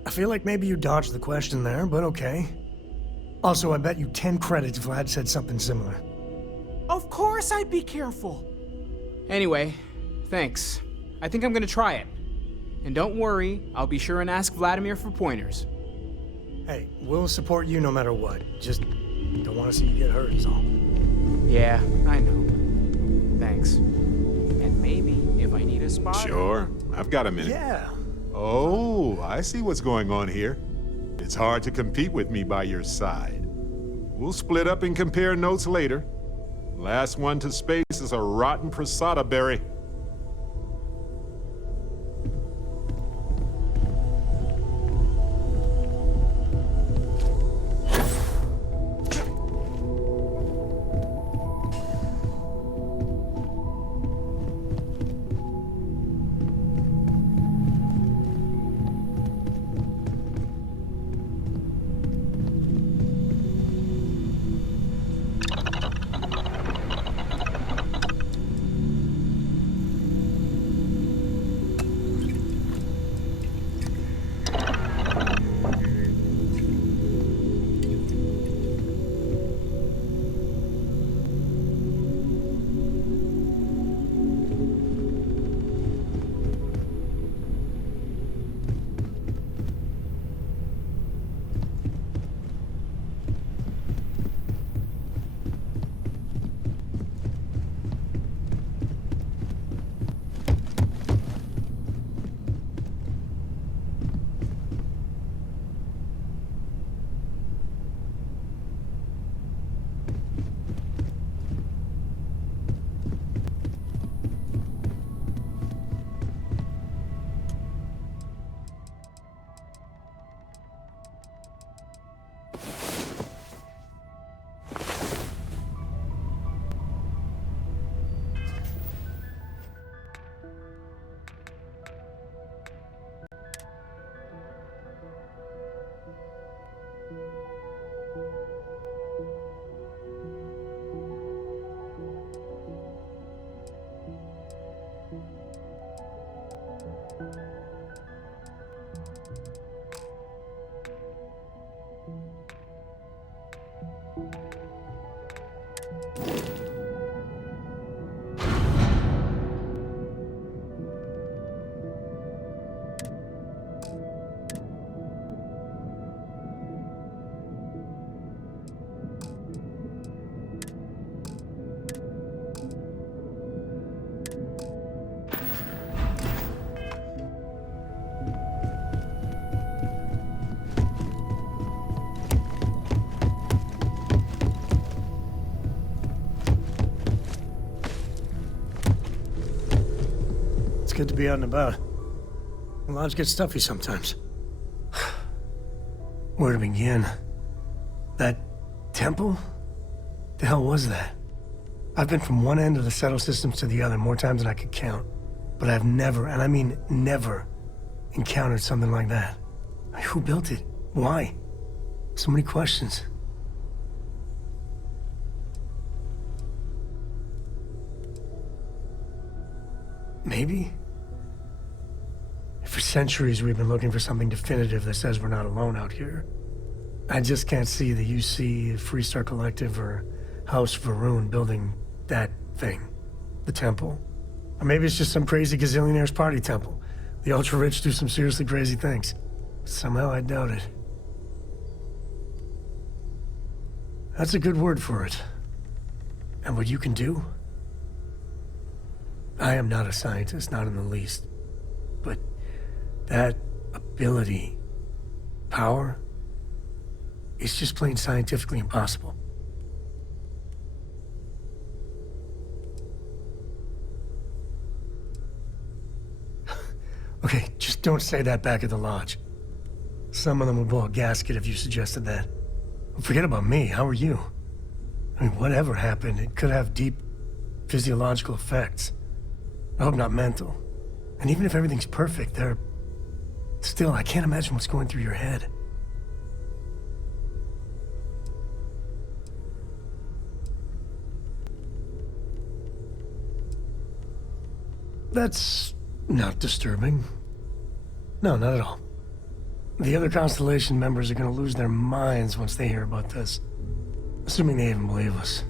I feel like maybe you dodged the question there, but okay. Also, I bet you 10 credits Vlad said something similar. Of course I'd be careful! Anyway, thanks. I think I'm gonna try it. And don't worry, I'll be sure and ask Vladimir for pointers. Hey, we'll support you no matter what. Just don't want to see you get hurt is all. Yeah, I know. Thanks. And maybe if I need a spot... Sure, I've got a minute. Yeah. Oh, I see what's going on here. It's hard to compete with me by your side. We'll split up and compare notes later. Last one to space is a rotten prasada berry. It's good to be out and about. Lives get stuffy sometimes. Where to begin? That temple? The hell was that? I've been from one end of the settle systems to the other more times than I could count. But I've never, and I mean never, encountered something like that. Who built it? Why? So many questions. Maybe? For centuries, we've been looking for something definitive that says we're not alone out here. I just can't see the UC, Freestar Collective, or House Varun building that thing. The temple. Or maybe it's just some crazy gazillionaire's party temple. The ultra-rich do some seriously crazy things. Somehow I doubt it. That's a good word for it. And what you can do? I am not a scientist, not in the least. But that ability, power, it's just plain scientifically impossible. Okay, just don't say that back at the lodge. Some of them will blow a gasket if you suggested that. Forget about me, how are you? I mean, whatever happened, it could have deep physiological effects. I hope not mental. And even if everything's perfect, still, I can't imagine what's going through your head. That's not disturbing. No, not at all. The other Constellation members are gonna lose their minds once they hear about this. Assuming they even believe us.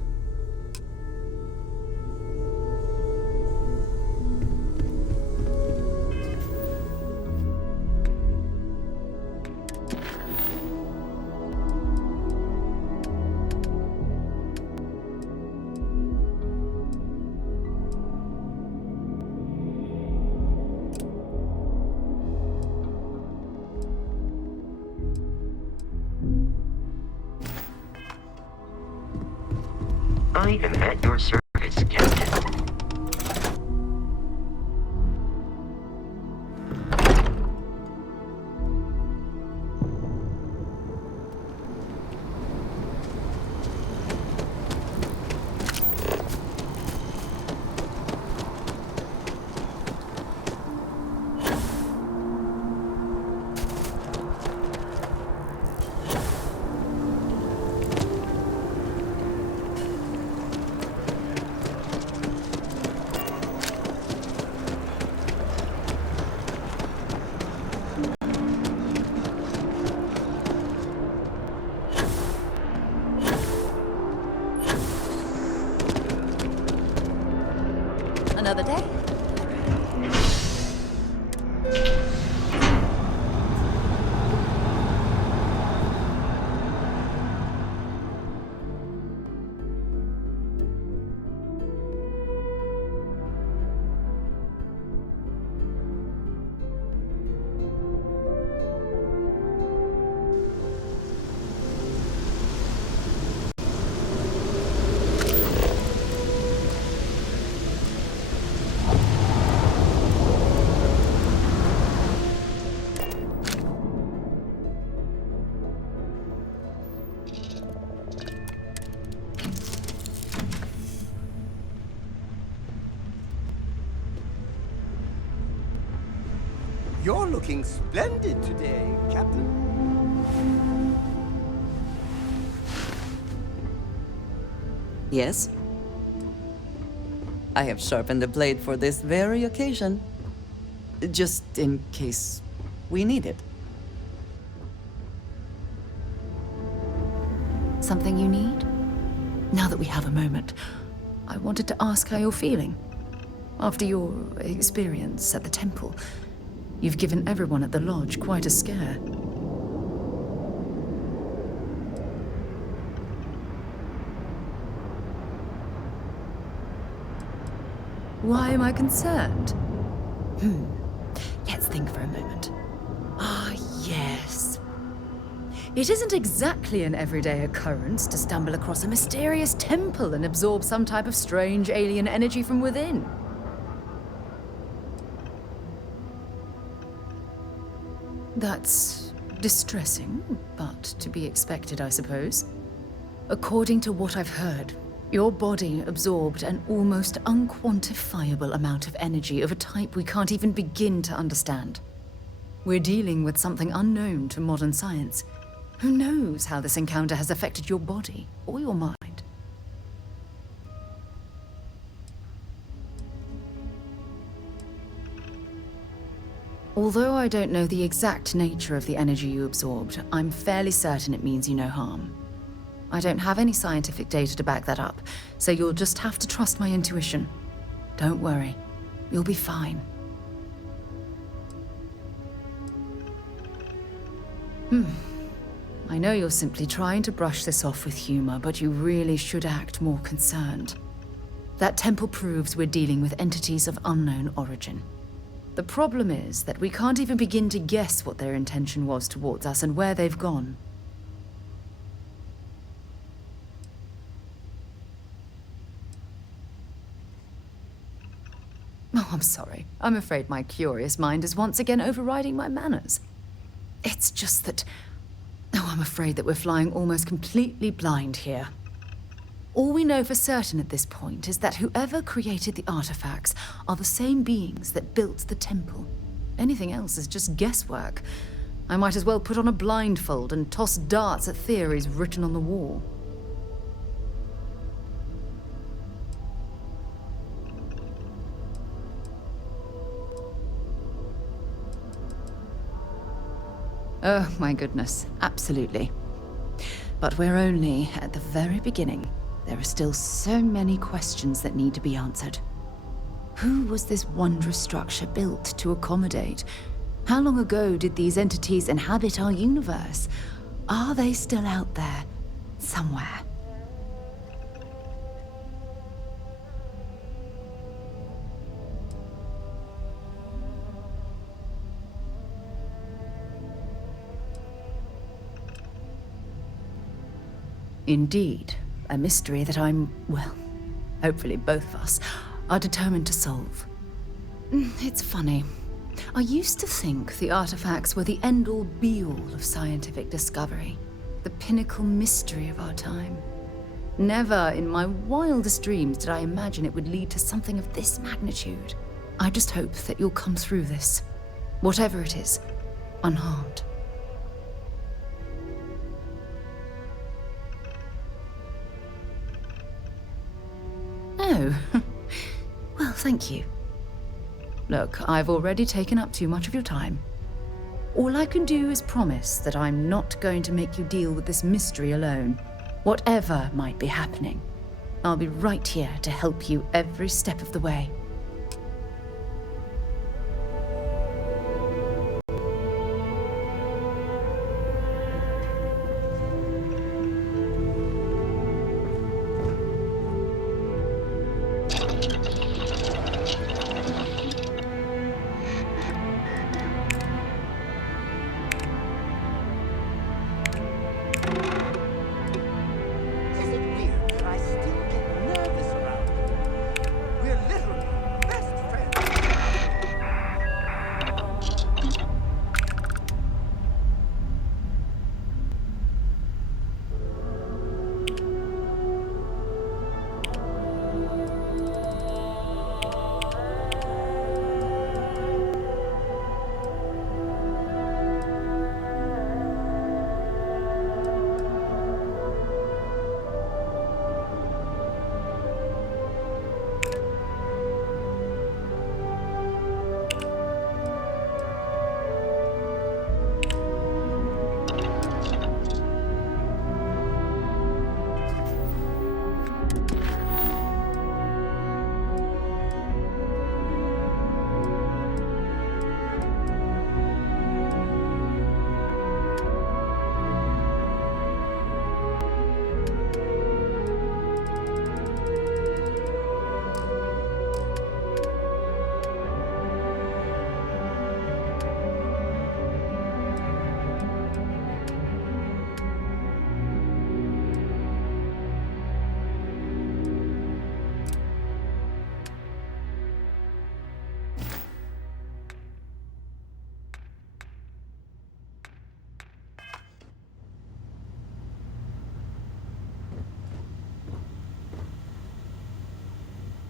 I am at your service, Captain. Another day. You're looking splendid today, Captain. Yes? I have sharpened the blade for this very occasion. Just in case we need it. Something you need? Now that we have a moment, I wanted to ask how you're feeling. After your experience at the temple, you've given everyone at the lodge quite a scare. Why am I concerned? Let's think for a moment. Ah, yes. It isn't exactly an everyday occurrence to stumble across a mysterious temple and absorb some type of strange alien energy from within. That's distressing, but to be expected, I suppose. According to what I've heard, your body absorbed an almost unquantifiable amount of energy of a type we can't even begin to understand. We're dealing with something unknown to modern science. Who knows how this encounter has affected your body or your mind? Although I don't know the exact nature of the energy you absorbed, I'm fairly certain it means you no harm. I don't have any scientific data to back that up, so you'll just have to trust my intuition. Don't worry, you'll be fine. I know you're simply trying to brush this off with humor, but you really should act more concerned. That temple proves we're dealing with entities of unknown origin. The problem is that we can't even begin to guess what their intention was towards us and where they've gone. Oh, I'm sorry. I'm afraid my curious mind is once again overriding my manners. It's just that... Oh, I'm afraid that we're flying almost completely blind here. All we know for certain at this point is that whoever created the artifacts are the same beings that built the temple. Anything else is just guesswork. I might as well put on a blindfold and toss darts at theories written on the wall. Oh, my goodness, absolutely. But we're only at the very beginning. There are still so many questions that need to be answered. Who was this wondrous structure built to accommodate? How long ago did these entities inhabit our universe? Are they still out there, somewhere? Indeed, a mystery that well, hopefully both of us are determined to solve. It's funny. I used to think the artifacts were the end-all be-all of scientific discovery, the pinnacle mystery of our time. Never in my wildest dreams did I imagine it would lead to something of this magnitude. I just hope that you'll come through this, whatever it is, unharmed. Oh, well, thank you. Look, I've already taken up too much of your time. All I can do is promise that I'm not going to make you deal with this mystery alone. Whatever might be happening, I'll be right here to help you every step of the way.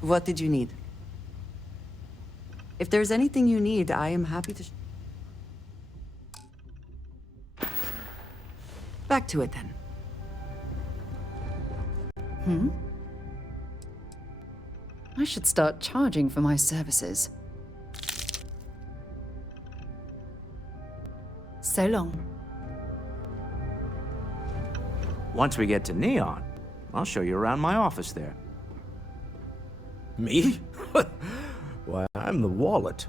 What did you need? If there's anything you need, I am happy to... Back to it, then. I should start charging for my services. So long. Once we get to Neon, I'll show you around my office there. Me? Why, I'm the wallet.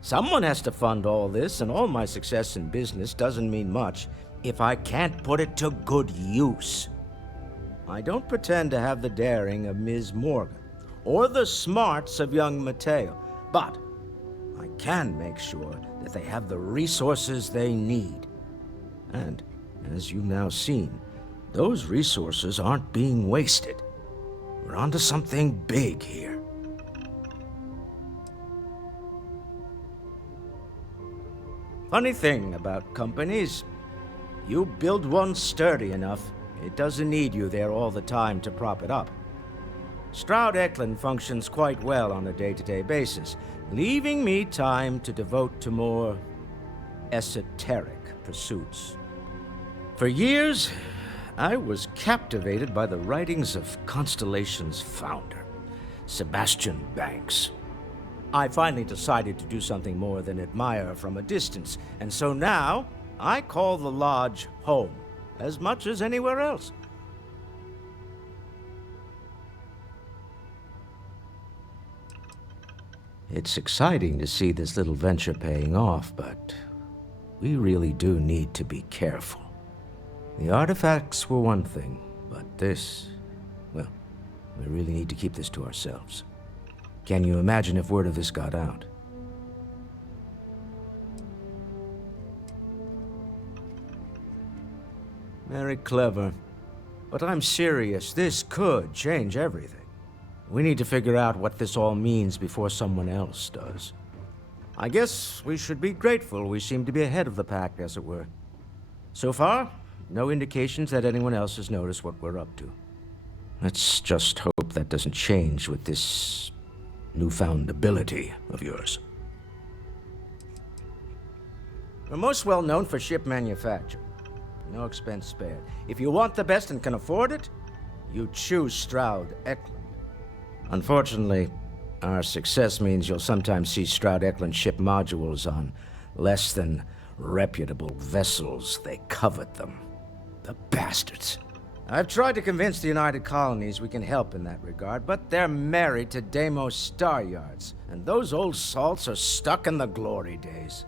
Someone has to fund all this, and all my success in business doesn't mean much if I can't put it to good use. I don't pretend to have the daring of Ms. Morgan, or the smarts of young Matteo, but I can make sure that they have the resources they need. And, as you've now seen, those resources aren't being wasted. We're onto something big here. Funny thing about companies, you build one sturdy enough, it doesn't need you there all the time to prop it up. Stroud-Eklund functions quite well on a day-to-day basis, leaving me time to devote to more esoteric pursuits. For years, I was captivated by the writings of Constellation's founder, Sebastian Banks. I finally decided to do something more than admire from a distance, and so now I call the Lodge home, as much as anywhere else. It's exciting to see this little venture paying off, but we really do need to be careful. The artifacts were one thing, but this, well, we really need to keep this to ourselves. Can you imagine if word of this got out? Very clever. But I'm serious. This could change everything. We need to figure out what this all means before someone else does. I guess we should be grateful we seem to be ahead of the pack, as it were. So far, no indications that anyone else has noticed what we're up to. Let's just hope that doesn't change with this newfound ability of yours. We're most well known for ship manufacture. No expense spared. If you want the best and can afford it, you choose Stroud-Eklund. Unfortunately, our success means you'll sometimes see Stroud-Eklund ship modules on less than reputable vessels. They covet them. The bastards. I've tried to convince the United Colonies we can help in that regard, but they're married to Deimos Star Yards, and those old salts are stuck in the glory days.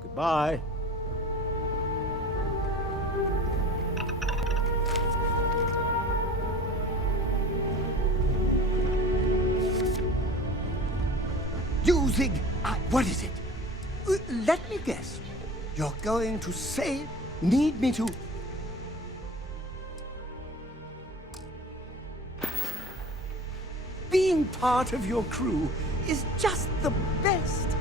Goodbye. Using... what is it? Let me guess. You're going to say... need me to... Being part of your crew is just the best.